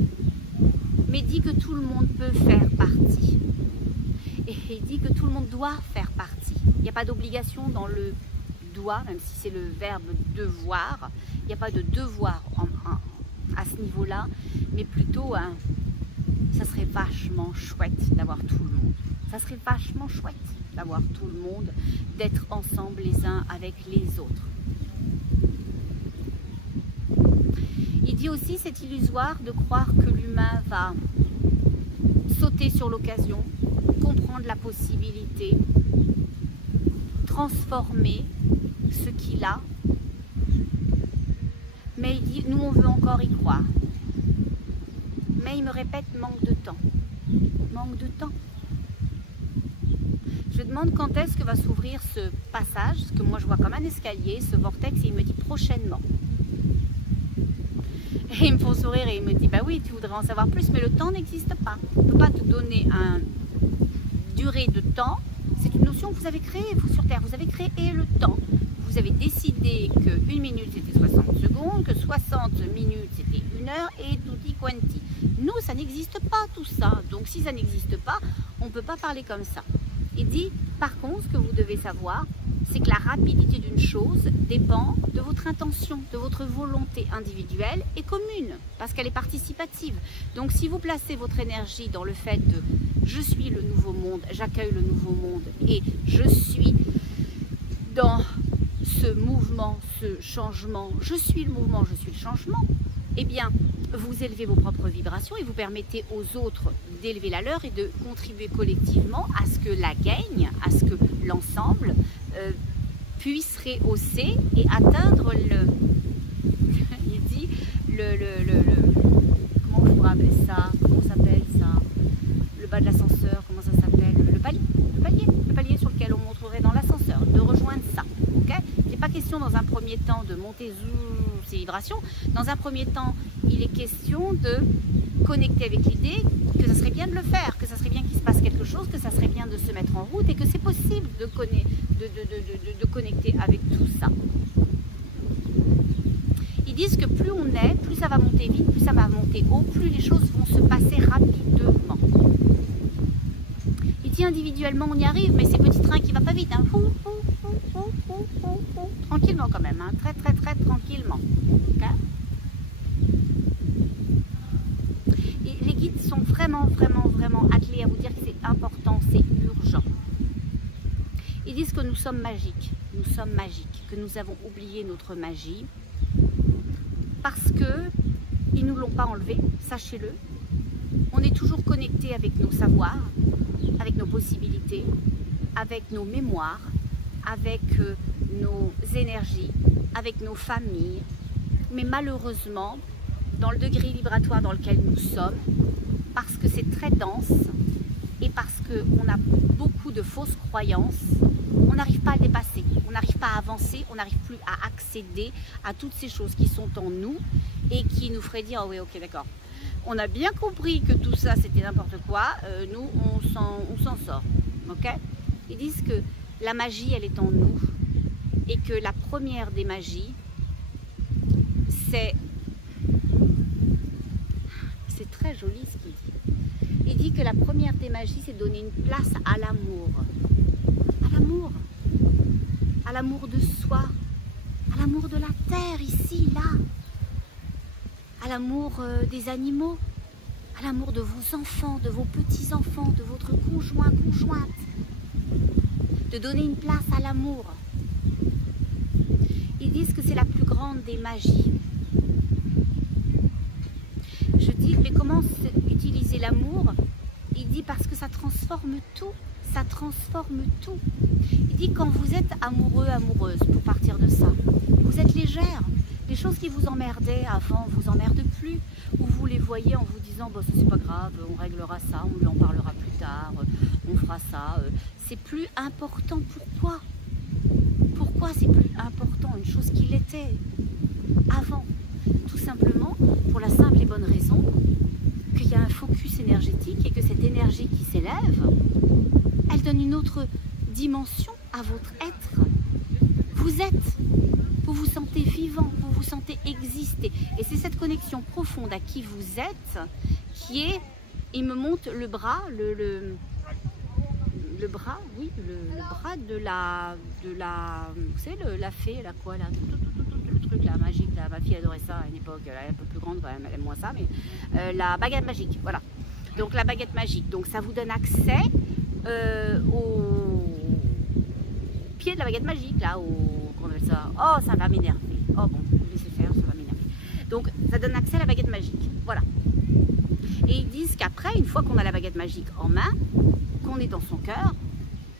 mais dit que tout le monde peut faire partie. Et il dit que tout le monde doit faire partie. Il n'y a pas d'obligation dans le doit, même si c'est le verbe devoir. Il n'y a pas de devoir à ce niveau-là, mais plutôt, ça serait vachement chouette d'avoir tout le monde. Ça serait vachement chouette d'avoir tout le monde, d'être ensemble les uns avec les autres. Il dit aussi, c'est illusoire de croire que l'humain va sauter sur l'occasion, comprendre la possibilité, transformer ce qu'il a. Mais il dit, nous on veut encore y croire. Mais il me répète, manque de temps. Manque de temps. Je demande quand est-ce que va s'ouvrir ce passage, ce que moi je vois comme un escalier, ce vortex, et il me dit prochainement. Et ils me font sourire et il me dit, bah oui, tu voudrais en savoir plus, mais le temps n'existe pas. On ne peut pas te donner une durée de temps. C'est une notion que vous avez créée, vous, sur Terre. Vous avez créé le temps. Vous avez décidé que 1 minute, c'était 60 secondes, que 60 minutes, c'était 1 heure, et tutti quanti. Nous, ça n'existe pas, tout ça. Donc, si ça n'existe pas, on ne peut pas parler comme ça. Il dit, par contre, ce que vous devez savoir, c'est que la rapidité d'une chose dépend de votre intention, de votre volonté individuelle et commune, parce qu'elle est participative. Donc si vous placez votre énergie dans le fait de « je suis le nouveau monde, j'accueille le nouveau monde et je suis dans ce mouvement, ce changement, je suis le mouvement, je suis le changement », eh bien, vous élevez vos propres vibrations et vous permettez aux autres d'élever la leur et de contribuer collectivement à ce que la gagne, à ce que l'ensemble puisse rehausser et atteindre le... il dit comment je pourrais appeler ça? Comment s'appelle ça? Le bas de l'ascenseur, comment ça s'appelle? Le palier sur le premier temps de monter ces vibrations. Dans un premier temps, il est question de connecter avec l'idée que ça serait bien de le faire, que ça serait bien qu'il se passe quelque chose, que ça serait bien de se mettre en route et que c'est possible de connecter avec tout ça. Ils disent que plus on est, plus ça va monter vite, plus ça va monter haut, plus les choses vont se passer rapidement. Il dit individuellement on y arrive, mais c'est petit train qui va pas vite, hein. Tranquillement quand même, hein. Très tranquillement. Okay. Et les guides sont vraiment attelés à vous dire que c'est important, c'est urgent. Ils disent que nous sommes magiques, que nous avons oublié notre magie, parce que ils nous l'ont pas enlevé, sachez-le. On est toujours connecté avec nos savoirs, avec nos possibilités, avec nos mémoires, avec nos énergies, avec nos familles. Mais malheureusement, dans le degré vibratoire dans lequel nous sommes, parce que c'est très dense et parce qu'on a beaucoup de fausses croyances, on n'arrive pas à dépasser, on n'arrive pas à avancer, on n'arrive plus à accéder à toutes ces choses qui sont en nous et qui nous feraient dire, oh oui, ok, d'accord. On a bien compris que tout ça c'était n'importe quoi, nous on s'en sort, ok? Ils disent que la magie elle est en nous et que la première des magies c'est très joli ce qu'il dit. Il dit que la première des magies c'est donner une place à l'amour, à l'amour de soi, à l'amour de la terre ici, là. À l'amour des animaux, à l'amour de vos enfants, de vos petits-enfants, de votre conjoint, conjointe. De donner une place à l'amour. Ils disent que c'est la plus grande des magies. Je dis, mais comment utiliser l'amour? Il dit parce que ça transforme tout, ça transforme tout. Il dit quand vous êtes amoureux, amoureuse, pour partir de ça, vous êtes légère. Les choses qui vous emmerdaient avant vous emmerdent plus, ou vous les voyez en vous disant bon, ça c'est pas grave, on réglera ça, on lui en parlera plus tard, on fera ça. C'est plus important. Pourquoi? Pourquoi c'est plus important une chose qu'il était avant? Tout simplement pour la simple et bonne raison qu'il y a un focus énergétique et que cette énergie qui s'élève, elle donne une autre dimension à votre être. Vous vous sentez vivant, vous vous sentez exister. Et c'est cette connexion profonde à qui vous êtes qui est, il me monte le bras, le bras, oui, le bras de la vous savez, la fée, la quoi, là, le truc là, magique, là, ma fille adorait ça à une époque, elle est un peu plus grande quand même, elle aime moins ça, mais la baguette magique, voilà. Donc la baguette magique, donc ça vous donne accès au pied de la baguette magique, là, comment on appelle ça? Oh, ça va m'énerver. Oh bon, laissez faire, ça va m'énerver. Donc, ça donne accès à la baguette magique. Voilà. Et ils disent qu'après, une fois qu'on a la baguette magique en main, qu'on est dans son cœur,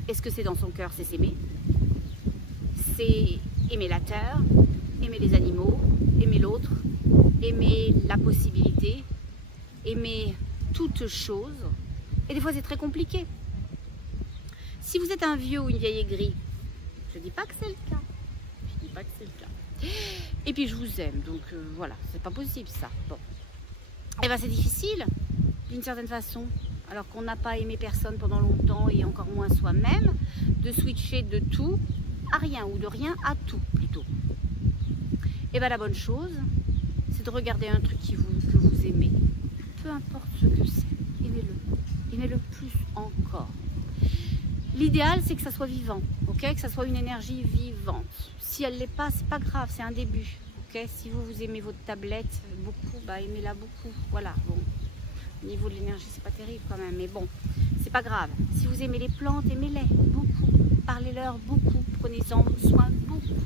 est-ce que c'est dans son cœur? C'est s'aimer. C'est aimer la terre, aimer les animaux, aimer l'autre, aimer la possibilité, aimer toute chose. Et des fois, c'est très compliqué. Si vous êtes un vieux ou une vieille aigrie, je ne dis pas que c'est le cas. Je dis pas que c'est le cas. Et puis je vous aime, donc voilà, c'est pas possible ça. Bon. Et bien c'est difficile, d'une certaine façon, alors qu'on n'a pas aimé personne pendant longtemps et encore moins soi-même, de switcher de tout à rien ou de rien à tout plutôt. Et bien la bonne chose, c'est de regarder un truc que vous aimez. Peu importe ce que c'est, aimez-le. Aimez-le plus encore. L'idéal, c'est que ça soit vivant, ok, que ça soit une énergie vivante. Si elle ne l'est pas, c'est pas grave, c'est un début. Ok, si vous aimez votre tablette beaucoup, bah aimez-la beaucoup. Voilà, bon. Au niveau de l'énergie, c'est pas terrible quand même, mais bon, c'est pas grave. Si vous aimez les plantes, aimez-les beaucoup. Parlez-leur beaucoup, prenez-en soin beaucoup.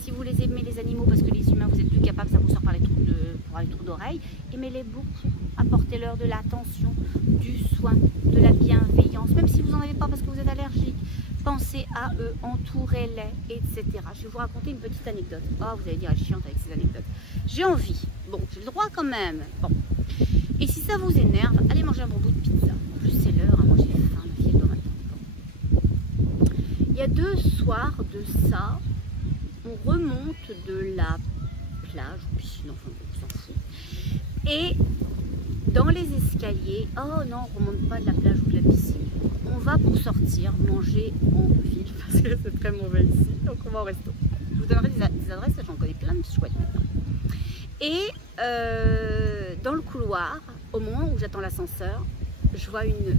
Si vous les aimez les animaux, parce que les humains, vous êtes plus capables, ça vous sort par les trous d'oreilles, aimez-les beaucoup. Apportez-leur de l'attention, du soin, de la bienveillance, même si vous n'en avez pas parce que vous êtes allergique. Pensez à eux, entourez-les, etc. Je vais vous raconter une petite anecdote. Oh, vous allez dire, elle est chiante avec ces anecdotes. J'ai envie. Bon, j'ai le droit quand même. Bon. Et si ça vous énerve, allez manger un bon bout de pizza. En plus, c'est l'heure. Moi, j'ai faim. Ma fille doit m'attendre. Il y a 2 soirs de ça, on remonte de la plage, piscine, enfin on s'en fout. Et dans les escaliers, oh non, on remonte pas de la plage ou de la piscine. On va pour sortir, manger en ville, parce que c'est très mauvais ici, donc on va au resto. Je vous donnerai des adresses, j'en connais plein de chouettes maintenant. Et dans le couloir, au moment où j'attends l'ascenseur, je vois une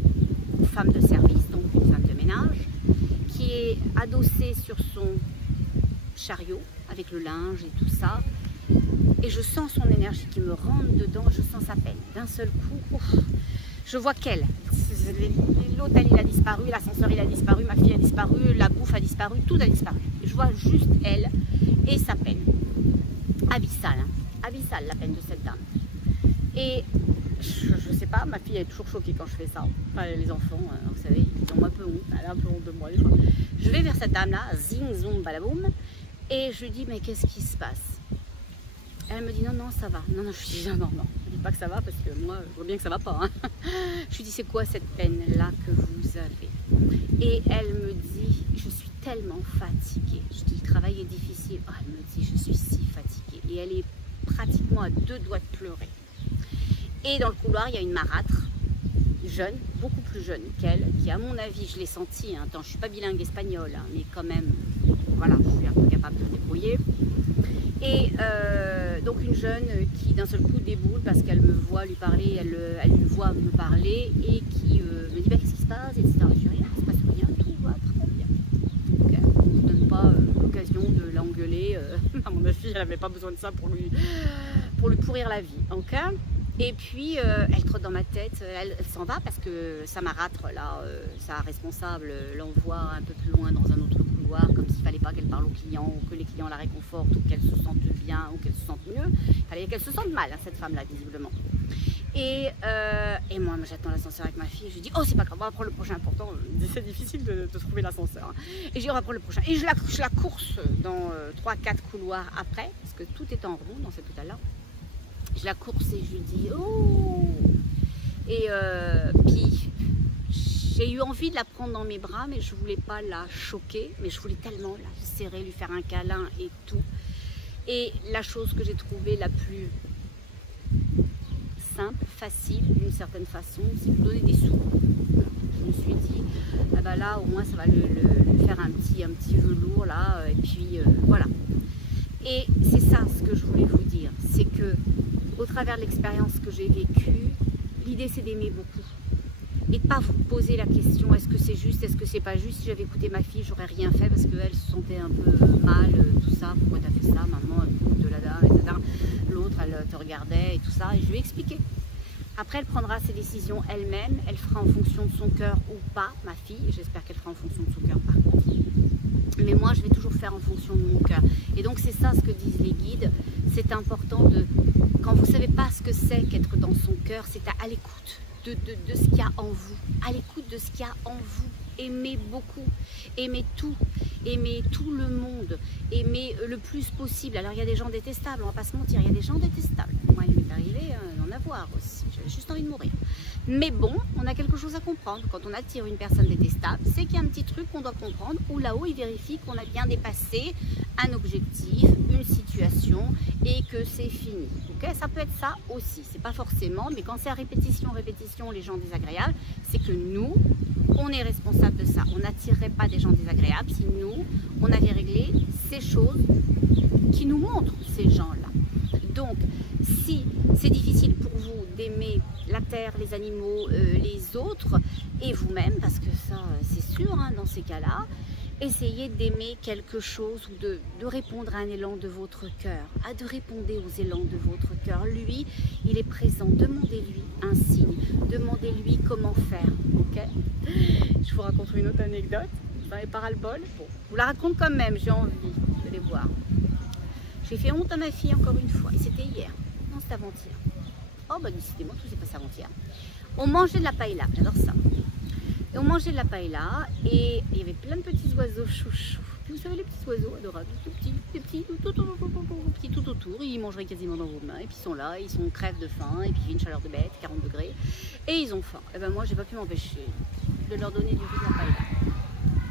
femme de service, donc une femme de ménage, qui est adossée sur son chariot, avec le linge et tout ça. Et je sens son énergie qui me rentre dedans, je sens sa peine. D'un seul coup, ouf, je vois qu'elle. L'hôtel il a disparu, l'ascenseur il a disparu, ma fille a disparu, la bouffe a disparu, tout a disparu. Et je vois juste elle et sa peine. Abyssale, hein. Abyssale la peine de cette dame. Et je sais pas, ma fille est toujours choquée quand je fais ça. Enfin, les enfants, vous savez, ils ont un peu honte, elle a un peu honte de moi des fois. Je vais vers cette dame-là, zing, zoom, balaboum, et je lui dis, mais qu'est-ce qui se passe? Elle me dit, non, non, ça va. Non, non, je lui dis, non, non, non, je dis pas que ça va parce que moi, je vois bien que ça va pas. Hein. Je lui dis, c'est quoi cette peine-là que vous avez? Et elle me dit, je suis tellement fatiguée. Je dis, le travail est difficile. Oh, elle me dit, je suis si fatiguée. Et elle est pratiquement à 2 doigts de pleurer. Et dans le couloir, il y a une marâtre, jeune, beaucoup plus jeune qu'elle, qui à mon avis, je l'ai sentie, hein, attends, je ne suis pas bilingue espagnol, hein, mais quand même, voilà, je suis un peu capable de me débrouiller. Et donc une jeune qui d'un seul coup déboule parce qu'elle me voit lui parler, elle me voit me parler et qui me dit bah, qu'est-ce qui se passe, etc. Je dis rien, il se passe rien, tout va très bien. Donc elle ne donne pas l'occasion de l'engueuler, à mon avis elle n'avait pas besoin de ça pour lui pourrir la vie. Okay. Et puis elle trotte dans ma tête, elle s'en va parce que sa marâtre, là, sa responsable, l'envoie un peu plus loin dans un autre couloir, comme s'il ne fallait pas qu'elle parle aux clients, ou que les clients la réconfortent, ou qu'elle se sente bien, ou qu'elle se sente mieux. Il fallait qu'elle se sente mal, hein, cette femme-là, visiblement. Et moi, j'attends l'ascenseur avec ma fille, je lui dis, oh c'est pas grave, on va prendre le prochain, pourtant c'est difficile de trouver l'ascenseur. Hein. Et je dis, on va prendre le prochain. Et je la course dans 3-4 couloirs après, parce que tout est en rond dans cet hôtel-là. Je la course et je lui dis oh. Et puis j'ai eu envie de la prendre dans mes bras, mais je voulais pas la choquer, mais je voulais tellement la serrer, lui faire un câlin et tout. Et la chose que j'ai trouvée la plus simple, facile d'une certaine façon, c'est de lui donner des sous. Je me suis dit ah bah là au moins ça va lui faire un petit velours là, et puis voilà. Et c'est ça ce que je voulais vous dire, c'est que au travers de l'expérience que j'ai vécue, l'idée c'est d'aimer beaucoup et de pas vous poser la question est-ce que c'est juste, est-ce que c'est pas juste. Si j'avais écouté ma fille, j'aurais rien fait parce qu'elle se sentait un peu mal, tout ça, pourquoi t'as fait ça, maman, de la dame, etc. L'autre, elle te regardait et tout ça, et je lui ai expliqué. Après, elle prendra ses décisions elle-même, elle fera en fonction de son cœur ou pas, ma fille, j'espère qu'elle fera en fonction de son cœur par contre. Mais moi, je vais toujours faire en fonction de mon cœur. Et donc, c'est ça ce que disent les guides. C'est important de, quand vous ne savez pas ce que c'est qu'être dans son cœur, c'est à l'écoute de ce qu'il y a en vous. À l'écoute de ce qu'il y a en vous. Aimez beaucoup, aimez tout le monde, aimez le plus possible. Alors, il y a des gens détestables, on ne va pas se mentir, il y a des gens détestables. Moi, il m'est arrivé d'en avoir aussi. J'avais juste envie de mourir. Mais bon, on a quelque chose à comprendre. Quand on attire une personne détestable, c'est qu'il y a un petit truc qu'on doit comprendre, où là-haut, il vérifie qu'on a bien dépassé un objectif, une situation, et que c'est fini. Okay, ça peut être ça aussi. C'est pas forcément, mais quand c'est à répétition, les gens désagréables, c'est que nous, on est responsable de ça. On n'attirerait pas des gens désagréables si nous, on avait réglé ces choses qui nous montrent ces gens-là. Donc, si c'est difficile pour vous d'aimer la terre, les animaux, les autres et vous-même, parce que ça, c'est sûr, hein, dans ces cas-là, essayez d'aimer quelque chose ou de répondre à un élan de votre cœur, de répondre aux élans de votre cœur. Lui, il est présent. Demandez-lui un signe, demandez-lui comment faire. Ok? Je vous raconte une autre anecdote. J'en ai pas ras-le-bol. Bon, je vous la raconte quand même, j'ai envie. Vous allez voir. J'ai fait honte à ma fille encore une fois, et c'était hier. Non, c'était avant-hier. Oh, bah décidément, tout s'est passé avant-hier. On mangeait de la paella, j'adore ça. Et on mangeait de la paella, et il y avait plein de petits oiseaux chouchous. Puis vous savez, les petits oiseaux adorables, tout petits, tout autour, ils mangeraient quasiment dans vos mains, et puis ils sont là, ils sont crèvent de faim, et puis il y a une chaleur de bête, 40 degrés, et ils ont faim. Et ben moi, j'ai pas pu m'empêcher de leur donner du riz de la paella.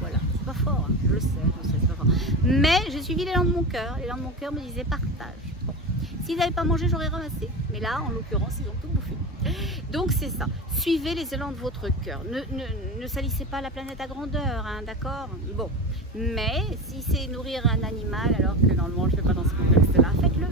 voilà, c'est pas fort, hein. Je le sais, c'est pas fort. Mais j'ai suivi l'élan de mon cœur. L'élan de mon cœur me disait partage. Bon. S'ils n'avaient pas mangé, j'aurais ramassé. Mais là, en l'occurrence, ils ont tout bouffé. Donc c'est ça. Suivez les élans de votre cœur. Ne salissez pas la planète à grandeur, hein, d'accord? Bon. Mais si c'est nourrir un animal, alors que normalement je ne fais pas dans ce contexte-là, faites-le.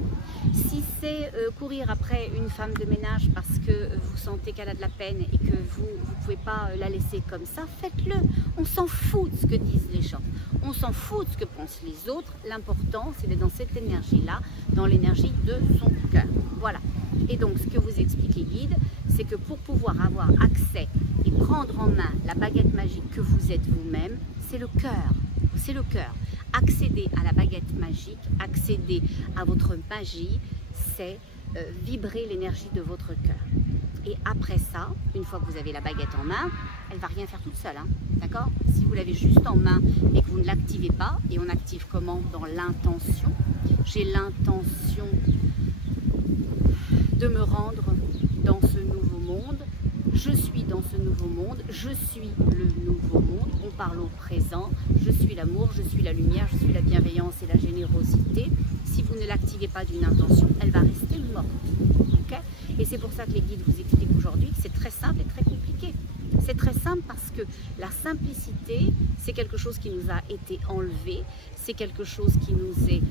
Si c'est courir après une femme de ménage parce que vous sentez qu'elle a de la peine et que vous ne pouvez pas la laisser comme ça, faites-le. On s'en fout de ce que disent les gens. On s'en fout de ce que pensent les autres. L'important, c'est d'être dans cette énergie-là, dans l'énergie de son cœur. Voilà. Et donc, ce que vous expliquent les guides, c'est que pour pouvoir avoir accès et prendre en main la baguette magique que vous êtes vous-même, c'est le cœur. C'est le cœur. Accéder à la baguette magique, accéder à votre magie, c'est vibrer l'énergie de votre cœur. Et après ça, une fois que vous avez la baguette en main, elle ne va rien faire toute seule, hein, d'accord? Si vous l'avez juste en main et que vous ne l'activez pas, et on active comment? Dans l'intention. J'ai l'intention de me rendre dans ce nouveau monde. Je suis dans ce nouveau monde, je suis le nouveau monde, on parle au présent, je suis l'amour, je suis la lumière, je suis la bienveillance et la générosité. Si vous ne l'activez pas d'une intention, elle va rester morte. Okay? Et c'est pour ça que les guides vous expliquent aujourd'hui que c'est très simple et très compliqué. C'est très simple parce que la simplicité, c'est quelque chose qui nous a été enlevé, c'est quelque chose qui nous est...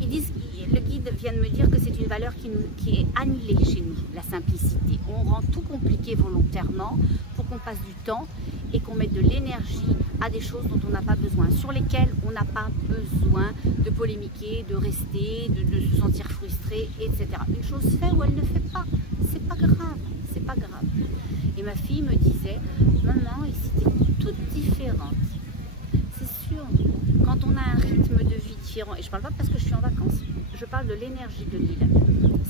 ils disent... Le guide vient de me dire que c'est une valeur qui est annulée chez nous, la simplicité. On rend tout compliqué volontairement pour qu'on passe du temps et qu'on mette de l'énergie à des choses dont on n'a pas besoin, sur lesquelles on n'a pas besoin de polémiquer, de rester, de se sentir frustré, etc. Une chose fait ou elle ne fait pas, c'est pas grave, c'est pas grave. Et ma fille me disait, maman, ici t'es toute différente. C'est sûr, quand on a un rythme de vie différent, et je parle pas parce que je suis en vacances, je parle de l'énergie de l'île.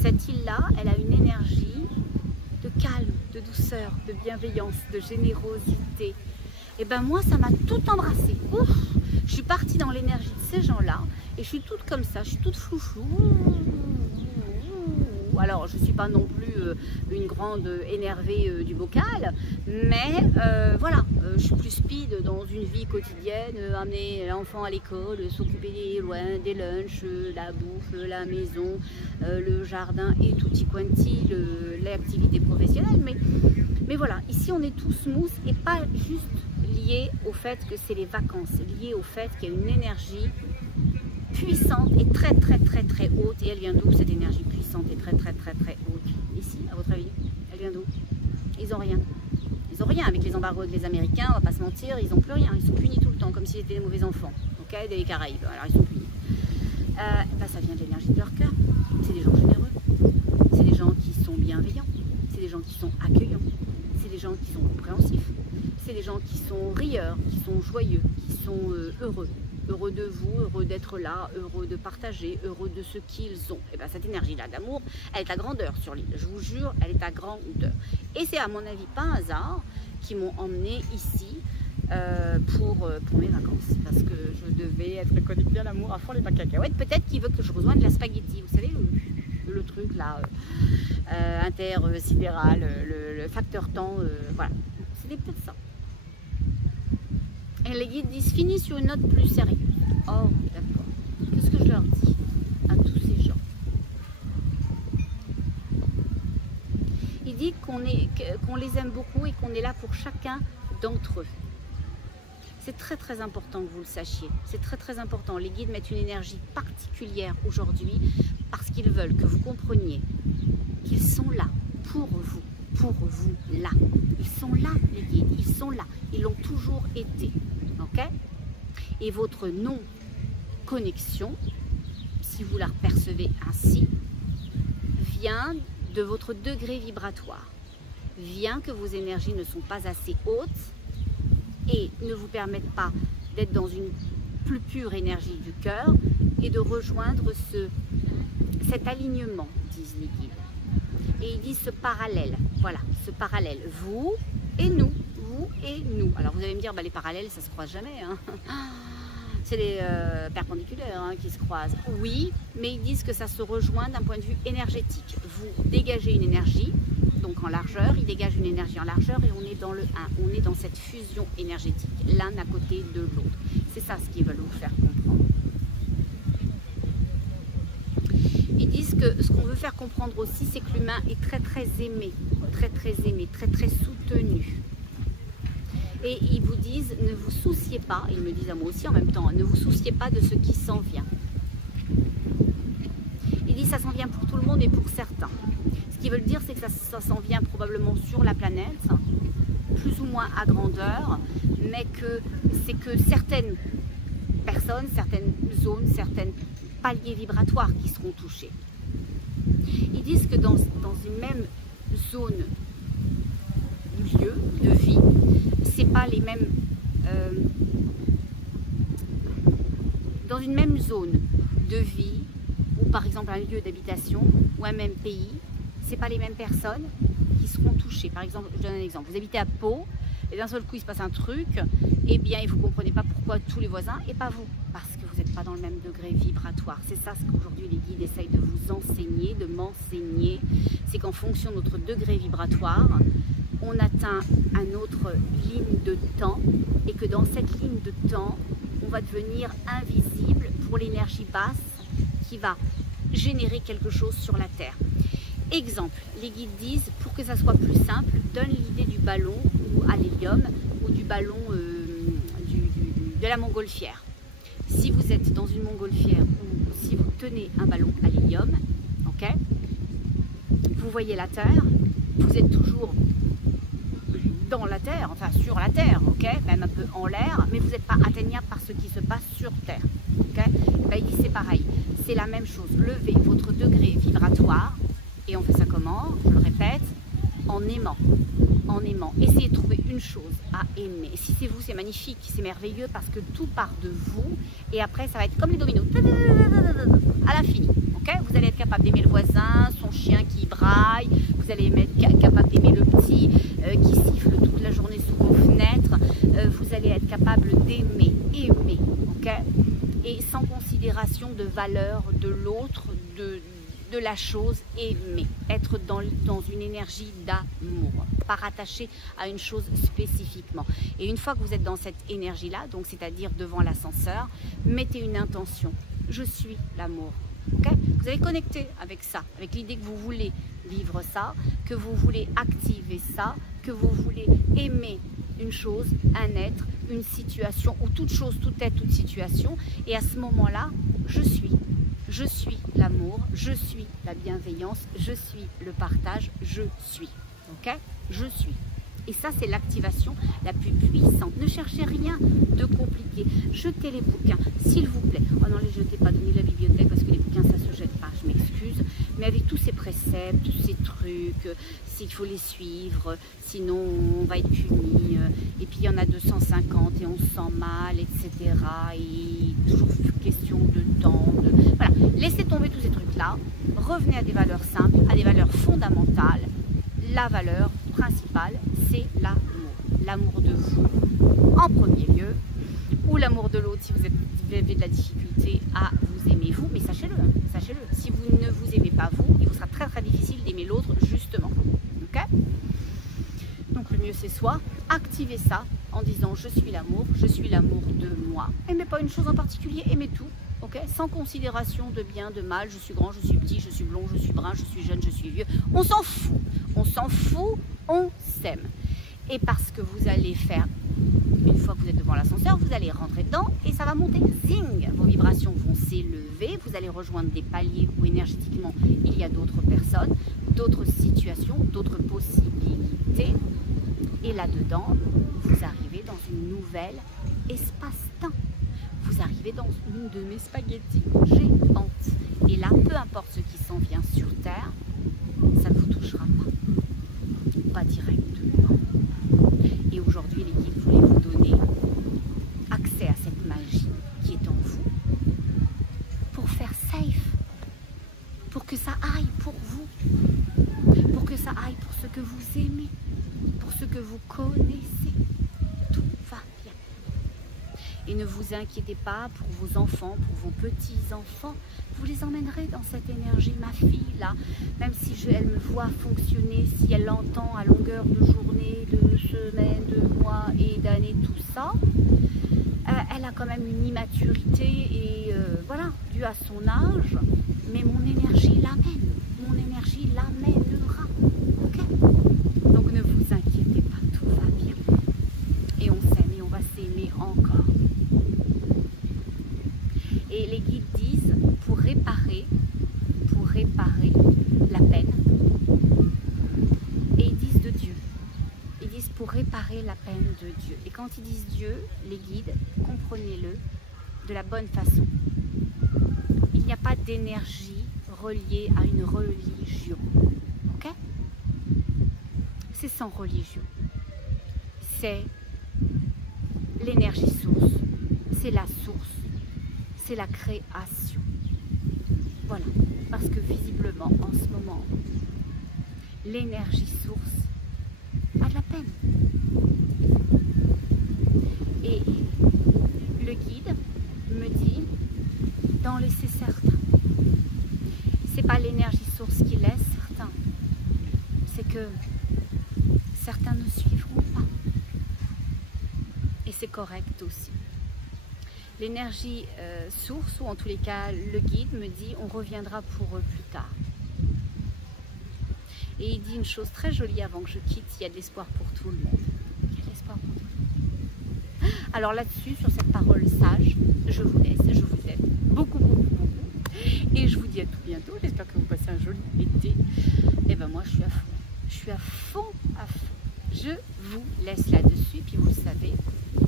Cette île-là, elle a une énergie de calme, de douceur, de bienveillance, de générosité. Et ben moi, ça m'a tout embrassé. Ouf, je suis partie dans l'énergie de ces gens-là et je suis toute comme ça, je suis toute flouchou. Alors, je ne suis pas non plus une grande énervée du bocal, mais voilà, je suis plus speed dans une vie quotidienne, amener l'enfant à l'école, s'occuper des lunchs, la bouffe, la maison, le jardin et tutti quanti, l'activité professionnelle. Mais voilà, ici on est tous smooth et pas juste lié au fait que c'est les vacances, lié au fait qu'il y a une énergie puissante et très haute. Et elle vient d'où cette énergie puissante et très haute? Ici, à votre avis, elle vient d'où? Ils ont rien. Ils ont rien avec les embargos avec les Américains, on va pas se mentir, ils n'ont plus rien. Ils sont punis tout le temps, comme s'ils étaient des mauvais enfants. Ok, des Caraïbes, alors ils sont punis. Ça vient de l'énergie de leur cœur. C'est des gens généreux. C'est des gens qui sont bienveillants. C'est des gens qui sont accueillants. C'est des gens qui sont compréhensifs. C'est des gens qui sont rieurs, qui sont joyeux, qui sont heureux. Heureux de vous, heureux d'être là, heureux de partager, heureux de ce qu'ils ont. Et bien cette énergie-là d'amour, elle est à grandeur sur l'île. Je vous jure, elle est à grandeur. Et c'est à mon avis pas un hasard qui m'ont emmené ici pour mes vacances. Parce que je devais être connectée à l'amour à fond les cacahuètes. Peut-être qu'il veut que je rejoigne la spaghetti. Vous savez, le truc là, intersidéral, le facteur temps, voilà. C'est peut-être ça. Et les guides disent, finis sur une note plus sérieuse. Oh, d'accord. Qu'est-ce que je leur dis à tous ces gens? Il dit qu'on les aime beaucoup et qu'on est là pour chacun d'entre eux. C'est très important que vous le sachiez. C'est très important. Les guides mettent une énergie particulière aujourd'hui parce qu'ils veulent que vous compreniez qu'ils sont là pour vous là. Ils sont là, les guides, ils sont là. Ils l'ont toujours été. Ok? Et votre non-connexion, si vous la percevez ainsi, vient de votre degré vibratoire. Vient que vos énergies ne sont pas assez hautes et ne vous permettent pas d'être dans une plus pure énergie du cœur et de rejoindre cet alignement, disent les guides. Et ils disent ce parallèle, voilà, ce parallèle, vous et nous, vous et nous. Alors vous allez me dire, bah, les parallèles, ça se croise jamais, hein. C'est les perpendiculaires hein, qui se croisent. Oui, mais ils disent que ça se rejoint d'un point de vue énergétique. Vous dégagez une énergie, donc en largeur, il dégage une énergie en largeur et on est dans le 1, on est dans cette fusion énergétique, l'un à côté de l'autre. C'est ça ce qu'ils veulent vous faire comprendre. Ils disent que ce qu'on veut faire comprendre aussi, c'est que l'humain est très aimé, très soutenu. Et ils vous disent, ne vous souciez pas, ils me disent à moi aussi en même temps, ne vous souciez pas de ce qui s'en vient. Ils disent ça s'en vient pour tout le monde et pour certains. Ce qu'ils veulent dire, c'est que ça s'en vient probablement sur la planète, plus ou moins à grandeur, mais que c'est que certaines personnes, certaines zones, certains paliers vibratoires qui seront touchés. Ils disent que dans une même zone, lieu de vie, c'est pas les mêmes. Dans une même zone de vie, ou par exemple un lieu d'habitation, ou un même pays, c'est pas les mêmes personnes qui seront touchées. Par exemple, je donne un exemple. Vous habitez à Pau, et d'un seul coup il se passe un truc, et bien vous ne comprenez pas pourquoi tous les voisins et pas vous, parce que vous n'êtes pas dans le même degré vibratoire. C'est ça ce qu'aujourd'hui les guides essayent de vous enseigner, de m'enseigner, c'est qu'en fonction de notre degré vibratoire, on atteint une autre ligne de temps, et que dans cette ligne de temps, on va devenir invisible pour l'énergie basse qui va générer quelque chose sur la Terre. Exemple, les guides disent, pour que ça soit plus simple, donne l'idée du ballon ou à l'hélium ou du ballon de la montgolfière. Si vous êtes dans une montgolfière ou si vous tenez un ballon à l'hélium, ok, vous voyez la Terre, vous êtes toujours dans la Terre, enfin sur la Terre, ok, même un peu en l'air, mais vous n'êtes pas atteignable par ce qui se passe sur Terre. Ok, ben, il dit c'est pareil, c'est la même chose. Levez votre degré vibratoire. Et on fait ça comment? Je le répète, en aimant. En aimant. Essayez de trouver une chose à aimer. Si c'est vous, c'est magnifique, c'est merveilleux parce que tout part de vous. Et après, ça va être comme les dominos. À l'infini. Okay, vous allez être capable d'aimer le voisin, son chien qui braille. Vous allez être capable d'aimer le petit qui siffle toute la journée sous vos fenêtres. Vous allez être capable d'aimer. Aimer. Okay, et sans considération de valeur de l'autre, de la chose, aimer, être dans une énergie d'amour, pas rattaché à une chose spécifiquement. Et une fois que vous êtes dans cette énergie-là, donc c'est-à-dire devant l'ascenseur, mettez une intention. Je suis l'amour. Okay, vous allez connecter avec ça, avec l'idée que vous voulez vivre ça, que vous voulez activer ça, que vous voulez aimer une chose, un être, une situation, ou toute chose, tout être, toute situation. Et à ce moment-là, je suis l'amour, je suis la bienveillance, je suis le partage, je suis. Ok? Je suis. Et ça, c'est l'activation la plus puissante. Ne cherchez rien de compliqué. Jetez les bouquins, s'il vous plaît. Oh non, les jetez pas, donnez la bibliothèque parce que les bouquins, ça se jette pas, je m'excuse. Mais avec tous ces préceptes, tous ces trucs, s'il faut les suivre, sinon on va être puni. Et puis il y en a 250 et on se sent mal, etc. Et toujours question de temps. Voilà, laissez tomber tous ces trucs-là. Revenez à des valeurs simples, à des valeurs fondamentales. La valeur principale, c'est l'amour. L'amour de vous en premier lieu, ou l'amour de l'autre si vous avez de la difficulté à vous aimer vous. Mais sachez-le, sachez-le, si vous ne vous aimez pas vous, il vous sera très difficile d'aimer l'autre justement. Ok? Donc le mieux c'est soit activer ça en disant je suis l'amour de moi. Aimez pas une chose en particulier, aimez tout. Okay, sans considération de bien, de mal, je suis grand, je suis petit, je suis blond, je suis brun, je suis jeune, je suis vieux. On s'en fout, on s'aime. Et parce que vous allez faire, une fois que vous êtes devant l'ascenseur, vous allez rentrer dedans et ça va monter, zing, vos vibrations vont s'élever, vous allez rejoindre des paliers où énergétiquement il y a d'autres personnes, d'autres situations, d'autres possibilités. Et là-dedans, vous arrivez dans une nouvelle espace-temps. Vous arrivez dans une de mes spaghettis géantes. Et là, peu importe ce qui s'en vient sur Terre, ça ne vous touchera pas. Pas directement. Et aujourd'hui, les guides voulaient vous donner accès à cette magie qui est en vous. Pour faire safe. Pour que ça aille pour vous. Pour que ça aille pour ce que vous aimez. Pour ce que vous connaissez. Tout va bien. Et ne vous inquiétez pas pour vos enfants, pour vos petits-enfants. Vous les emmènerez dans cette énergie. Ma fille, là, même si elle me voit fonctionner, si elle l'entend à longueur de journée, de semaines, de mois et d'années, tout ça, elle a quand même une immaturité et voilà, dû à son âge. Mais mon énergie l'amène. Mon énergie l'amènera. Ok? Donc ne vous inquiétez pas, tout va bien. Et on s'aime et on va s'aimer encore. Et les guides disent, pour réparer la peine, et ils disent de Dieu. Ils disent pour réparer la peine de Dieu. Et quand ils disent Dieu, les guides, comprenez-le de la bonne façon. Il n'y a pas d'énergie reliée à une religion. Ok? C'est sans religion. C'est l'énergie source. C'est la source. C'est la création. Voilà. Parce que visiblement, en ce moment, l'énergie source a de la peine. Et le guide me dit d'en laisser certains. C'est pas l'énergie source qui laisse certains. C'est que certains ne suivront pas. Et c'est correct aussi. L'énergie source, ou en tous les cas le guide me dit on reviendra pour eux plus tard. Et il dit une chose très jolie avant que je quitte, il y a de l'espoir pour tout le monde. Il y a de l'espoir pour tout le monde. Alors là-dessus, sur cette parole sage, je vous laisse, je vous aime beaucoup, beaucoup, beaucoup. Et je vous dis à tout bientôt, j'espère que vous passez un joli été. Et ben moi je suis à fond, je suis à fond, à fond. Je vous laisse là-dessus, puis vous le savez,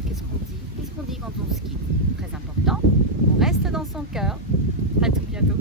qu'est-ce qu'on dit? Qu'est-ce qu'on dit quand on se quitte? Très important, on reste dans son cœur. À tout bientôt.